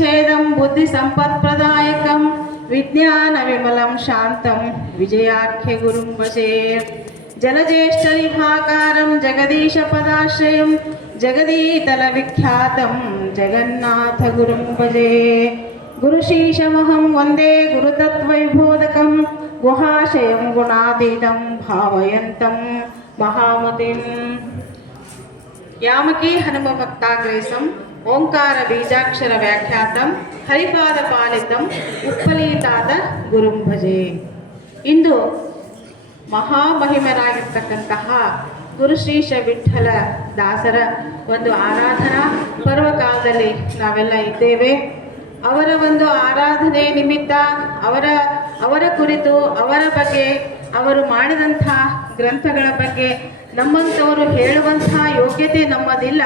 ಛೇದಂ ಬುದ್ಧಿ ಸಂಪತ್ಪ್ರದಾಯಕಂ ವಿಜ್ಞಾನ ವಿಮಲಂ ಶಾಂತಂ ವಿಜಯಾಖ್ಯ ಗುರುಂ ಭಜೆ ಜಲಜ್ಯೇಷ್ಠನಿಭಾಕಾರಂ ಜಗದೀಶ ಪದಾಶ್ರಯಂ ಜಗದೀತಲ ವಿಖ್ಯಾತಂ ಜಗನ್ನಾಥ ಗುರುಂ ಭಜೆ ಗುರುಶೀಶಮಹಂ ವಂದೇ ಗುರುತತ್ವವಿಬೋಧಕಂ ಗುಹಾಶಯಂ ಗುಣಾತೀತಂ ಭಾವಯಂತಂ ಮಹಾಮತಿಂ ಯಾಮಕಿ ಹನುಮ ಭಕ್ತಾಗ್ರೇಸಂ ಓಂಕಾರ ಬೀಜಾಕ್ಷರ ವ್ಯಾಖ್ಯಾತಂ ಹರಿಪಾದ ಪಾಲಿತಂ ಉಪ್ಪಲೀತಾದ ಗುರುಂ ಭಜೆ. ಇಂದು ಮಹಾಮಹಿಮರಾಗಿರ್ತಕ್ಕಂತಹ ಗುರುಶ್ರೀಶ ವಿಠ್ಠಲ ದಾಸರ ಒಂದು ಆರಾಧನಾ ಪರ್ವಕಾಲದಲ್ಲಿ ನಾವೆಲ್ಲ ಇದ್ದೇವೆ. ಅವರ ಒಂದು ಆರಾಧನೆ ನಿಮಿತ್ತ ಅವರ ಕುರಿತು ಅವರ ಬಗ್ಗೆ ಅವರು ಮಾಡಿದಂಥ ಗ್ರಂಥಗಳ ಬಗ್ಗೆ ನಮ್ಮಂಥವರು ಹೇಳುವಂಥ ಯೋಗ್ಯತೆ ನಮ್ಮದಿಲ್ಲ.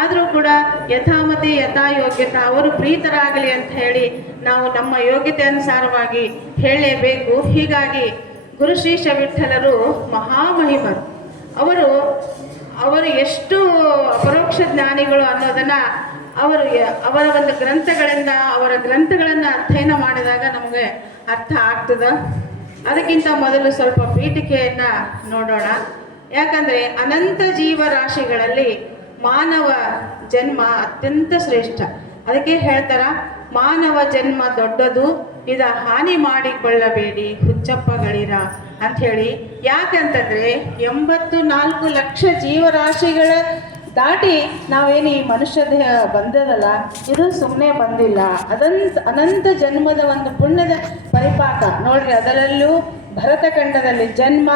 ಆದರೂ ಕೂಡ ಯಥಾಮತಿ ಯಥಾಯೋಗ್ಯತ ಅವರು ಪ್ರೀತರಾಗಲಿ ಅಂತ ಹೇಳಿ ನಾವು ನಮ್ಮ ಯೋಗ್ಯತೆ ಅನುಸಾರವಾಗಿ ಹೇಳಲೇಬೇಕು. ಹೀಗಾಗಿ ಗುರುಶ್ರೀಶ ವಿಠ್ಠಲರು ಮಹಾಮಹಿಮರು. ಅವರು ಎಷ್ಟು ಅಪರೋಕ್ಷ ಜ್ಞಾನಿಗಳು ಅನ್ನೋದನ್ನು ಅವರ ಒಂದು ಗ್ರಂಥಗಳಿಂದ ಅವರ ಗ್ರಂಥಗಳನ್ನು ಅಧ್ಯಯನ ಮಾಡಿದಾಗ ನಮಗೆ ಅರ್ಥ ಆಗ್ತದೆ. ಅದಕ್ಕಿಂತ ಮೊದಲು ಸ್ವಲ್ಪ ಪೀಠಿಕೆಯನ್ನು ನೋಡೋಣ. ಯಾಕಂದರೆ ಅನಂತ ಜೀವರಾಶಿಗಳಲ್ಲಿ ಮಾನವ ಜನ್ಮ ಅತ್ಯಂತ ಶ್ರೇಷ್ಠ. ಅದಕ್ಕೆ ಹೇಳ್ತಾರ ಮಾನವ ಜನ್ಮ ದೊಡ್ಡದು, ಇದ ಹಾನಿ ಮಾಡಿಕೊಳ್ಳಬೇಡಿ ಹುಚ್ಚಪ್ಪಗಳಿರ ಅಂಥೇಳಿ. ಯಾಕಂತಂದರೆ 84 ಲಕ್ಷ ಜೀವರಾಶಿಗಳ ದಾಟಿ ನಾವೇನು ಈ ಮನುಷ್ಯ ದೇಹ ಬಂದದಲ್ಲ, ಇದು ಸುಮ್ಮನೆ ಬಂದಿಲ್ಲ. ಅನಂತ ಜನ್ಮದ ಒಂದು ಪುಣ್ಯದ ಪರಿಪಾಕ ನೋಡ್ರಿ. ಅದರಲ್ಲೂ ಭರತಖಂಡದಲ್ಲಿ ಜನ್ಮ,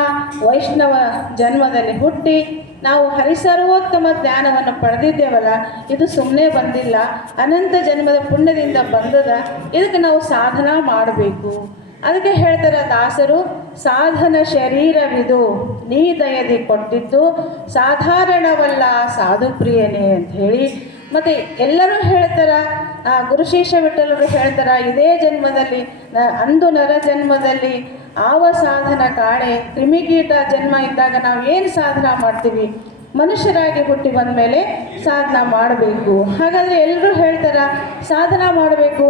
ವೈಷ್ಣವ ಜನ್ಮದಲ್ಲಿ ಹುಟ್ಟಿ ನಾವು ಹರಿಸರ್ವೋತ್ತಮ ಜ್ಞಾನವನ್ನು ಪಡೆದಿದ್ದೇವಲ್ಲ, ಇದು ಸುಮ್ಮನೆ ಬಂದಿಲ್ಲ, ಅನಂತ ಜನ್ಮದ ಪುಣ್ಯದಿಂದ ಬಂದದ. ಇದಕ್ಕೆ ನಾವು ಸಾಧನ ಮಾಡಬೇಕು. ಅದಕ್ಕೆ ಹೇಳ್ತಾರೆ ದಾಸರು, ಸಾಧನ ಶರೀರವಿದು ನೀ ದಯದಿ ಕೊಟ್ಟಿದ್ದು ಸಾಧಾರಣವಲ್ಲ ಸಾಧು ಪ್ರಿಯನೇ ಅಂತ ಹೇಳಿ. ಮತ್ತು ಎಲ್ಲರೂ ಹೇಳ್ತಾರೆ, ಗುರುಶೀಶ ವಿಠಲರು ಹೇಳ್ತಾರೆ, ಇದೇ ಜನ್ಮದಲ್ಲಿ ಅಂದು ನರ ಜನ್ಮದಲ್ಲಿ ಆವ ಸಾಧನ ಕಾಣೆ. ಕ್ರಿಮಿಕೀಟ ಜನ್ಮ ಇದ್ದಾಗ ನಾವು ಏನು ಸಾಧನ ಮಾಡ್ತೀವಿ, ಮನುಷ್ಯರಾಗಿ ಹುಟ್ಟಿ ಬಂದ ಮೇಲೆ ಸಾಧನ ಮಾಡಬೇಕು. ಹಾಗಾದರೆ ಎಲ್ಲರೂ ಹೇಳ್ತಾರೆ ಸಾಧನ ಮಾಡಬೇಕು.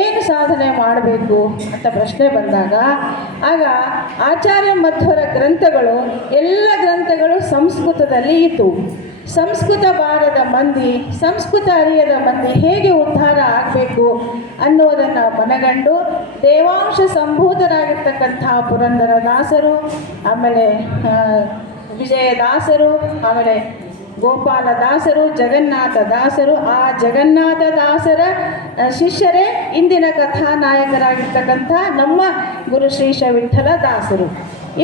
ಏನು ಸಾಧನೆ ಮಾಡಬೇಕು ಅಂತ ಪ್ರಶ್ನೆ ಬಂದಾಗ ಆಗ ಆಚಾರ್ಯ ಮಧ್ವರ ಗ್ರಂಥಗಳು ಎಲ್ಲ ಗ್ರಂಥಗಳು ಸಂಸ್ಕೃತದಲ್ಲಿ ಇತ್ತು. ಸಂಸ್ಕೃತ ಬಾರದ ಮಂದಿ, ಸಂಸ್ಕೃತ ಅರಿಯದ ಮಂದಿ ಹೇಗೆ ಉದ್ಧಾರ ಆಗಬೇಕು ಅನ್ನೋದನ್ನು ಮನಗಂಡು ದೇವಾಂಶ ಸಂಭೂತರಾಗಿರ್ತಕ್ಕಂಥ ಪುರಂದರ ದಾಸರು, ಆಮೇಲೆ ವಿಜಯದಾಸರು, ಆಮೇಲೆ ಗೋಪಾಲ ದಾಸರು, ಜಗನ್ನಾಥ ದಾಸರು, ಆ ಜಗನ್ನಾಥ ದಾಸರ ಶಿಷ್ಯರೇ ಇಂದಿನ ಕಥಾನಾಯಕರಾಗಿರ್ತಕ್ಕಂಥ ನಮ್ಮ ಗುರುಶ್ರೀಶ ವಿಠ್ಠಲ ದಾಸರು.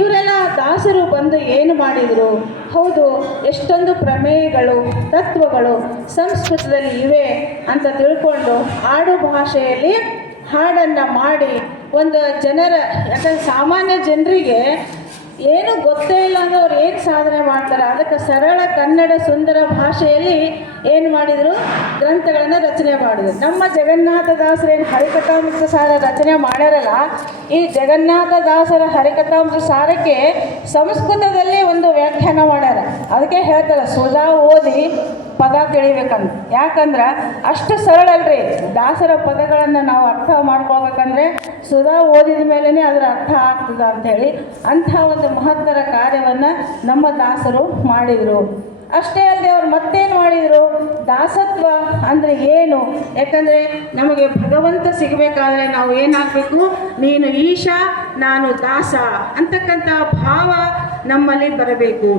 ಇವರೆಲ್ಲ ದಾಸರು ಬಂದು ಏನು ಮಾಡಿದರು? ಹೌದು, ಎಷ್ಟೊಂದು ಪ್ರಮೇಯಗಳು, ತತ್ವಗಳು ಸಂಸ್ಕೃತದಲ್ಲಿ ಇವೆ ಅಂತ ತಿಳ್ಕೊಂಡು ಆಡು ಭಾಷೆಯಲ್ಲಿ ಹಾಡನ್ನು ಮಾಡಿ ಒಂದು ಜನರ, ಯಾಕಂದರೆ ಸಾಮಾನ್ಯ ಜನರಿಗೆ ಏನು ಗೊತ್ತೇ ಇಲ್ಲ ಅಂದ್ರೆ ಅವ್ರು ಏನು ಸಾಧನೆ ಮಾಡ್ತಾರೆ. ಅದಕ್ಕೆ ಸರಳ ಕನ್ನಡ ಸುಂದರ ಭಾಷೆಯಲ್ಲಿ ಏನು ಮಾಡಿದರು? ಗ್ರಂಥಗಳನ್ನು ರಚನೆ ಮಾಡಿದರು. ನಮ್ಮ ಜಗನ್ನಾಥ ದಾಸರೇನು ಹರಿಕಥಾಮೃತ ಸಾರ ರಚನೆ ಮಾಡ್ಯಾರಲ್ಲ, ಈ ಜಗನ್ನಾಥ ದಾಸರ ಹರಿಕಥಾಮೃತ ಸಾರಕ್ಕೆ ಸಂಸ್ಕೃತದಲ್ಲೇ ಒಂದು ವ್ಯಾಖ್ಯಾನ ಮಾಡ್ಯಾರ. ಅದಕ್ಕೆ ಹೇಳ್ತಾರೆ ಸುಧಾ ಓದಿ ಪದ ತಿಳಿಬೇಕಂತ. ಯಾಕಂದ್ರೆ ಅಷ್ಟು ಸರಳ ಅಲ್ರಿ ದಾಸರ ಪದಗಳನ್ನು ನಾವು ಅರ್ಥ ಮಾಡ್ಕೋಬೇಕಂದ್ರೆ ಸುಧಾ ಓದಿದ ಮೇಲೇ ಅದರ ಅರ್ಥ ಆಗ್ತದೆ ಅಂಥೇಳಿ ಅಂಥ ಒಂದು ಮಹತ್ತರ ಕಾರ್ಯವನ್ನು ನಮ್ಮ ದಾಸರು ಮಾಡಿದರು. ಅಷ್ಟೇ ಅಲ್ಲದೆ ಅವ್ರು ಮತ್ತೇನು ಮಾಡಿದರು? ದಾಸತ್ವ ಅಂದರೆ ಏನು? ಯಾಕಂದರೆ ನಮಗೆ ಭಗವಂತ ಸಿಗಬೇಕಾದ್ರೆ ನಾವು ಏನಾಗಬೇಕು? ನೀನು ಈಶ, ನಾನು ದಾಸ ಅಂತಕ್ಕಂಥ ಭಾವ ನಮ್ಮಲ್ಲಿ ಬರಬೇಕು.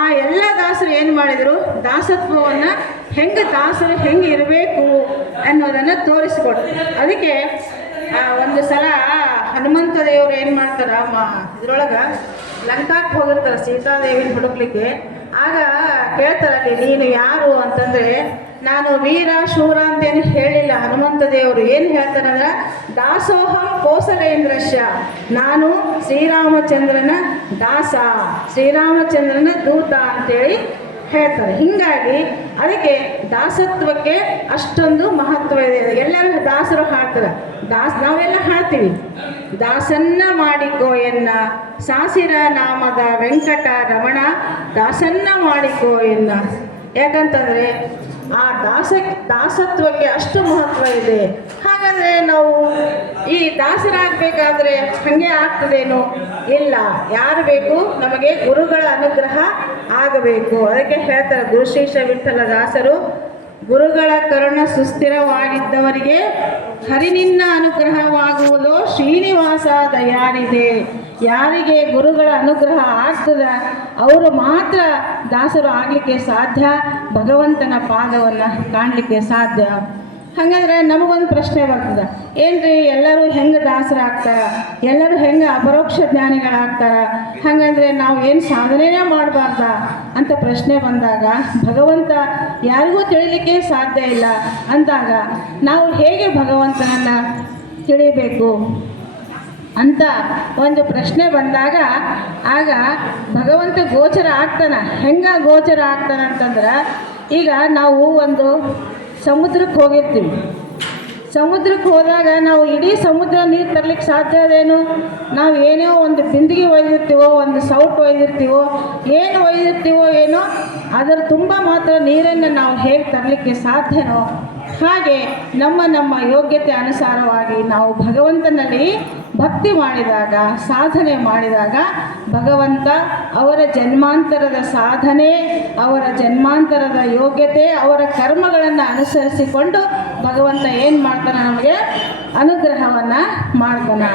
ಆ ಎಲ್ಲ ದಾಸರು ಏನು ಮಾಡಿದರು? ದಾಸತ್ವವನ್ನು ದಾಸರು ಹೆಂಗೆ ಇರಬೇಕು ಅನ್ನೋದನ್ನು ತೋರಿಸಿಕೊಟ್ರು. ಅದಕ್ಕೆ ಒಂದು ಸಲ ಹನುಮಂತ ದೇವರು ಏನು ಮಾಡ್ತಾರೆ, ಇದ್ರೊಳಗೆ ಲಂಕಾಕ್ಕೆ ಹೋಗಿರ್ತಾರೆ ಸೀತಾದೇವಿನ ಹುಡುಕ್ಲಿಕ್ಕೆ. ಆಗ ಕೇಳ್ತಾರಲ್ಲಿ ನೀನು ಯಾರು ಅಂತಂದರೆ, ನಾನು ವೀರ ಶೂರ ಅಂತೇನು ಹೇಳಿಲ್ಲ. ಹನುಮಂತ ದೇವರು ಏನು ಹೇಳ್ತಾರಂದ್ರೆ, ದಾಸೋಹಂ ಕೋಸಲೇಂದ್ರಶ್ಯ, ನಾನು ಶ್ರೀರಾಮಚಂದ್ರನ ದಾಸ, ಶ್ರೀರಾಮಚಂದ್ರನ ದೂತ ಅಂತೇಳಿ ಹೇಳ್ತಾರೆ. ಹೀಗಾಗಿ ಅದಕ್ಕೆ ದಾಸತ್ವಕ್ಕೆ ಅಷ್ಟೊಂದು ಮಹತ್ವ ಇದೆ. ಎಲ್ಲರೂ ದಾಸರು ಹಾಡ್ತಾರೆ, ನಾವೆಲ್ಲ ಹಾಡ್ತೀವಿ. ದಾಸನ್ನ ಮಾಡಿಕೋ ಎನ್ನ ಸಾಸಿರ ನಾಮದ ವೆಂಕಟ ರಮಣ, ದಾಸನ್ನ ಮಾಡಿಕೋ ಎನ್ನ. ಯಾಕಂತಂದರೆ ಆ ದಾಸತ್ವಕ್ಕೆ ಅಷ್ಟು ಮಹತ್ವ ಇದೆ. ಹಾಗಾದರೆ ನಾವು ಈ ದಾಸರಾಗಬೇಕಾದ್ರೆ ಹಾಗೆ ಆಗ್ತದೇನು? ಇಲ್ಲ. ಯಾರು ಬೇಕು? ನಮಗೆ ಗುರುಗಳ ಅನುಗ್ರಹ ಆಗಬೇಕು. ಅದಕ್ಕೆ ಹೇಳ್ತಾರೆ ಗುರುಶ್ರೀಶ ವಿಠ್ಠಲ ದಾಸರು, ಗುರುಗಳ ಕರುಣ ಸುಸ್ಥಿರವಾಗಿದ್ದವರಿಗೆ ಹರಿನಿನ್ನ ಅನುಗ್ರಹವಾಗುವುದೋ ಶ್ರೀನಿವಾಸ ದಯಾನಿದೆ. ಯಾರಿಗೆ ಗುರುಗಳ ಅನುಗ್ರಹ ಆಗ್ತದ ಅವರು ಮಾತ್ರ ದಾಸರು ಆಗಲಿಕ್ಕೆ ಸಾಧ್ಯ, ಭಗವಂತನ ಪಾದವನ್ನು ಕಾಣಲಿಕ್ಕೆ ಸಾಧ್ಯ. ಹಾಗಾದ್ರೆ ನಮಗೊಂದು ಪ್ರಶ್ನೆ ಬರ್ತದೆ, ಏನ್ರಿ ಎಲ್ಲರೂ ಹೆಂಗೆ ದಾಸರಾಗ್ತಾರ, ಎಲ್ಲರೂ ಹೆಂಗೆ ಅಪರೋಕ್ಷ ಜ್ಞಾನಿಗಳಾಗ್ತಾರ, ಹಾಗಂದ್ರೆ ನಾವು ಏನು ಸಾಧನೆನೇ ಮಾಡಬಾರ್ದ ಅಂತ ಪ್ರಶ್ನೆ ಬಂದಾಗ, ಭಗವಂತ ಯಾರಿಗೂ ತಿಳಿಲಿಕ್ಕೆ ಸಾಧ್ಯ ಇಲ್ಲ ಅಂದಾಗ ನಾವು ಹೇಗೆ ಭಗವಂತನನ್ನು ತಿಳಿಬೇಕು ಅಂತ ಒಂದು ಪ್ರಶ್ನೆ ಬಂದಾಗ, ಆಗ ಭಗವಂತ ಗೋಚರ ಆಗ್ತಾನೆ. ಹೆಂಗೆ ಗೋಚರ ಆಗ್ತಾನೆ ಅಂತಂದ್ರೆ, ಈಗ ನಾವು ಒಂದು ಸಮುದ್ರಕ್ಕೆ ಹೋಗಿರ್ತೀವಿ. ಸಮುದ್ರಕ್ಕೆ ಹೋದಾಗ ನಾವು ಇಡೀ ಸಮುದ್ರ ನೀರು ತರಲಿಕ್ಕೆ ಸಾಧ್ಯ ಅದೇನು? ನಾವು ಏನೋ ಒಂದು ಬಿಂದಿಗೆ ಒಯ್ದಿರ್ತೀವೋ, ಒಂದು ಸೌಟ್ ಒಯ್ದಿರ್ತೀವೋ, ಏನು ಒಯ್ದಿರ್ತೀವೋ ಏನೋ, ಅದರ ತುಂಬ ಮಾತ್ರ ನೀರನ್ನು ನಾವು ಹೇಗೆ ತರಲಿಕ್ಕೆ ಸಾಧ್ಯನೋ ಹಾಗೆ ನಮ್ಮ ಯೋಗ್ಯತೆ ಅನುಸಾರವಾಗಿ ನಾವು ಭಗವಂತನಲ್ಲಿ ಭಕ್ತಿ ಮಾಡಿದಾಗ, ಸಾಧನೆ ಮಾಡಿದಾಗ ಭಗವಂತ ಅವರ ಜನ್ಮಾಂತರದ ಸಾಧನೆ, ಅವರ ಜನ್ಮಾಂತರದ ಯೋಗ್ಯತೆ, ಅವರ ಕರ್ಮಗಳನ್ನು ಅನುಸರಿಸಿಕೊಂಡು ಭಗವಂತ ಏನು ಮಾಡ್ತಾನೆ? ನಮಗೆ ಅನುಗ್ರಹವನ್ನು ಮಾಡ್ತಾನೆ.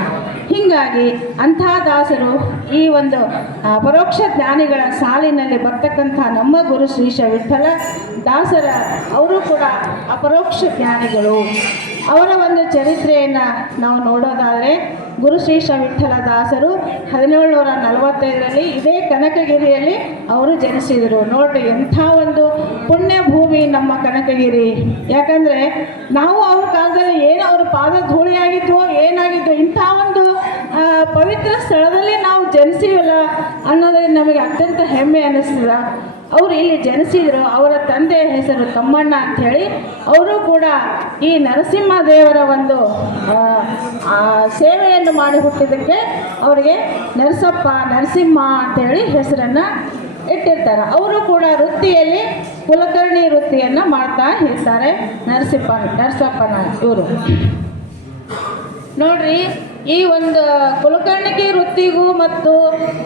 ಹೀಗಾಗಿ ಅಂಥ ದಾಸರು ಈ ಒಂದು ಪರೋಕ್ಷ ಜ್ಞಾನಿಗಳ ಸಾಲಿನಲ್ಲಿ ಬರ್ತಕ್ಕಂಥ ನಮ್ಮ ಗುರು ಶ್ರೀಶ ವಿಠ್ಠಲ ದಾಸರ ಅವರು ಕೂಡ ಅಪರೋಕ್ಷ ಜ್ಞಾನಿಗಳು. ಅವರ ಒಂದು ಚರಿತ್ರೆಯನ್ನು ನಾವು ನೋಡೋದಾದರೆ, ಗುರು ಶ್ರೀಶ ವಿಠ್ಠಲ ದಾಸರು 1745ರಲ್ಲಿ ಇದೇ ಕನಕಗಿರಿಯಲ್ಲಿ ಅವರು ಜನಿಸಿದರು. ನೋಡ್ರಿ ಎಂಥ ಒಂದು ಪುಣ್ಯ ಭೂಮಿ ನಮ್ಮ ಕನಕಗಿರಿ. ಯಾಕಂದರೆ ನಾವು ಅವ್ರ ಕಾಲದಲ್ಲಿ ಏನು ಅವ್ರ ಪಾದ ಧೂಳಿಯಾಗಿದ್ವೋ ಏನಾಗಿದ್ವೋ, ಇಂಥ ಒಂದು ಪವಿತ್ರ ಸ್ಥಳದಲ್ಲಿ ನಾವು ಜನಿಸಿವಲ್ಲ ಅನ್ನೋದ್ರಿಂದ ನಮಗೆ ಅತ್ಯಂತ ಹೆಮ್ಮೆ ಅನ್ನಿಸ್ತದ. ಅವರು ಇಲ್ಲಿ ಜನಿಸಿದರು. ಅವರ ತಂದೆಯ ಹೆಸರು ತಮ್ಮಣ್ಣ ಅಂಥೇಳಿ. ಅವರು ಕೂಡ ಈ ನರಸಿಂಹದೇವರ ಒಂದು ಸೇವೆಯನ್ನು ಮಾಡಿ ಹುಟ್ಟಿದ್ದಕ್ಕೆ ಅವರಿಗೆ ನರಸಿಂಹ ಅಂಥೇಳಿ ಹೆಸರನ್ನು ಇಟ್ಟಿರ್ತಾರೆ. ಅವರು ಕೂಡ ವೃತ್ತಿಯಲ್ಲಿ ಕುಲಕರ್ಣಿ ವೃತ್ತಿಯನ್ನು ಮಾಡ್ತಾ ಇರ್ತಾರೆ. ನರಸಪ್ಪನ ಇವರು ನೋಡ್ರಿ, ಈ ಒಂದು ಕುಲಕರ್ಣಿಕೆ ವೃತ್ತಿಗೂ ಮತ್ತು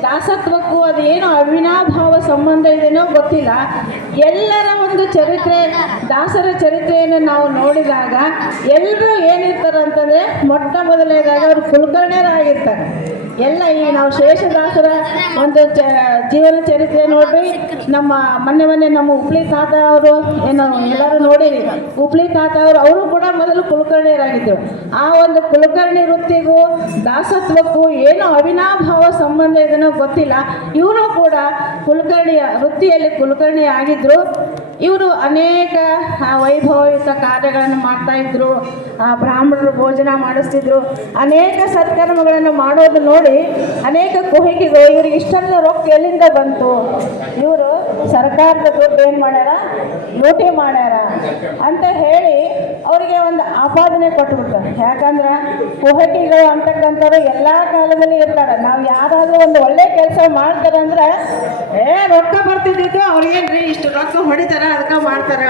ದಾಸತ್ವಕ್ಕೂ ಅದು ಏನು ಅವಿನಾಭಾವ ಸಂಬಂಧ ಇದೆಯೋ ಗೊತ್ತಿಲ್ಲ. ಎಲ್ಲರ ಒಂದು ಚರಿತ್ರೆ, ದಾಸರ ಚರಿತ್ರೆಯನ್ನು ನಾವು ನೋಡಿದಾಗ ಎಲ್ಲರೂ ಏನಿರ್ತಾರೆ ಅಂತಂದರೆ, ಮೊಟ್ಟ ಮೊದಲನೇದಾಗಿ ಅವರು ಕುಲಕರ್ಣಿಯರಾಗಿರ್ತಾರೆ. ಎಲ್ಲ ಈ ನಾವು ಶೇಷದಾಸರ ಒಂದು ಜೀವನ ಚರಿತ್ರೆ ನೋಡ್ರಿ. ನಮ್ಮ ಮೊನ್ನೆ ನಮ್ಮ ಉಪ್ಲಿ ತಾತ ಅವರು ಏನು ಎಲ್ಲರೂ ನೋಡಿರಿ, ಉಪ್ಲಿ ತಾತ ಅವರು ಕೂಡ ಮೊದಲು ಕುಲಕರ್ಣಿಯರಾಗಿದ್ದರು. ಆ ಒಂದು ಕುಲಕರ್ಣಿ ವೃತ್ತಿಗೂ ದಾಸತ್ವಕ್ಕೂ ಏನು ಅವಿನಾಭಾವ ಸಂಬಂಧ ಇದನ್ನೋ ಗೊತ್ತಿಲ್ಲ. ಇವರು ಕೂಡ ವೃತ್ತಿಯಲ್ಲಿ ಕುಲಕರ್ಣಿ ಆಗಿದ್ದರು. ಇವರು ಅನೇಕ ವೈಭವಯುತ ಕಾರ್ಯಗಳನ್ನು ಮಾಡ್ತಾಯಿದ್ರು. ಬ್ರಾಹ್ಮಣರು ಭೋಜನ ಮಾಡಿಸ್ತಿದ್ರು. ಅನೇಕ ಸತ್ಕರ್ಮಗಳನ್ನು ಮಾಡೋದು ನೋಡಿ ಅನೇಕ ಕುಹಕಿಗಳು ಇವ್ರಿಗೆ ಇಷ್ಟೆಲ್ಲ ರೊಕ್ಕ ಎಲ್ಲಿಂದ ಬಂತು, ಇವರು ಸರ್ಕಾರದ ದುಡ್ಡು ಏನು ಮಾಡ್ಯಾರ, ಲೂಟಿ ಮಾಡ್ಯಾರ ಅಂತ ಹೇಳಿ ಅವರಿಗೆ ಒಂದು ಆಪಾದನೆ ಕೊಟ್ಬಿಡ್ತಾರೆ. ಯಾಕಂದ್ರೆ ಕುಹಕಿಗಳು ಅಂತಕ್ಕಂಥವ್ರು ಎಲ್ಲ ಕಾಲದಲ್ಲಿ ಇರ್ತಾರೆ. ನಾವು ಯಾರಾದರೂ ಒಂದು ಒಳ್ಳೆ ಕೆಲಸ ಮಾಡ್ತಾರೆ ಅಂದ್ರೆ ರೊಕ್ಕ ಬರ್ತಿದ್ದಿದ್ದು ಅವ್ರಿಗೇನ್ರಿ ಇಷ್ಟು ರೊಕ್ಕ ಹೊಡಿತಾರ ಅದಕ್ಕೆ ಮಾಡ್ತಾರೆ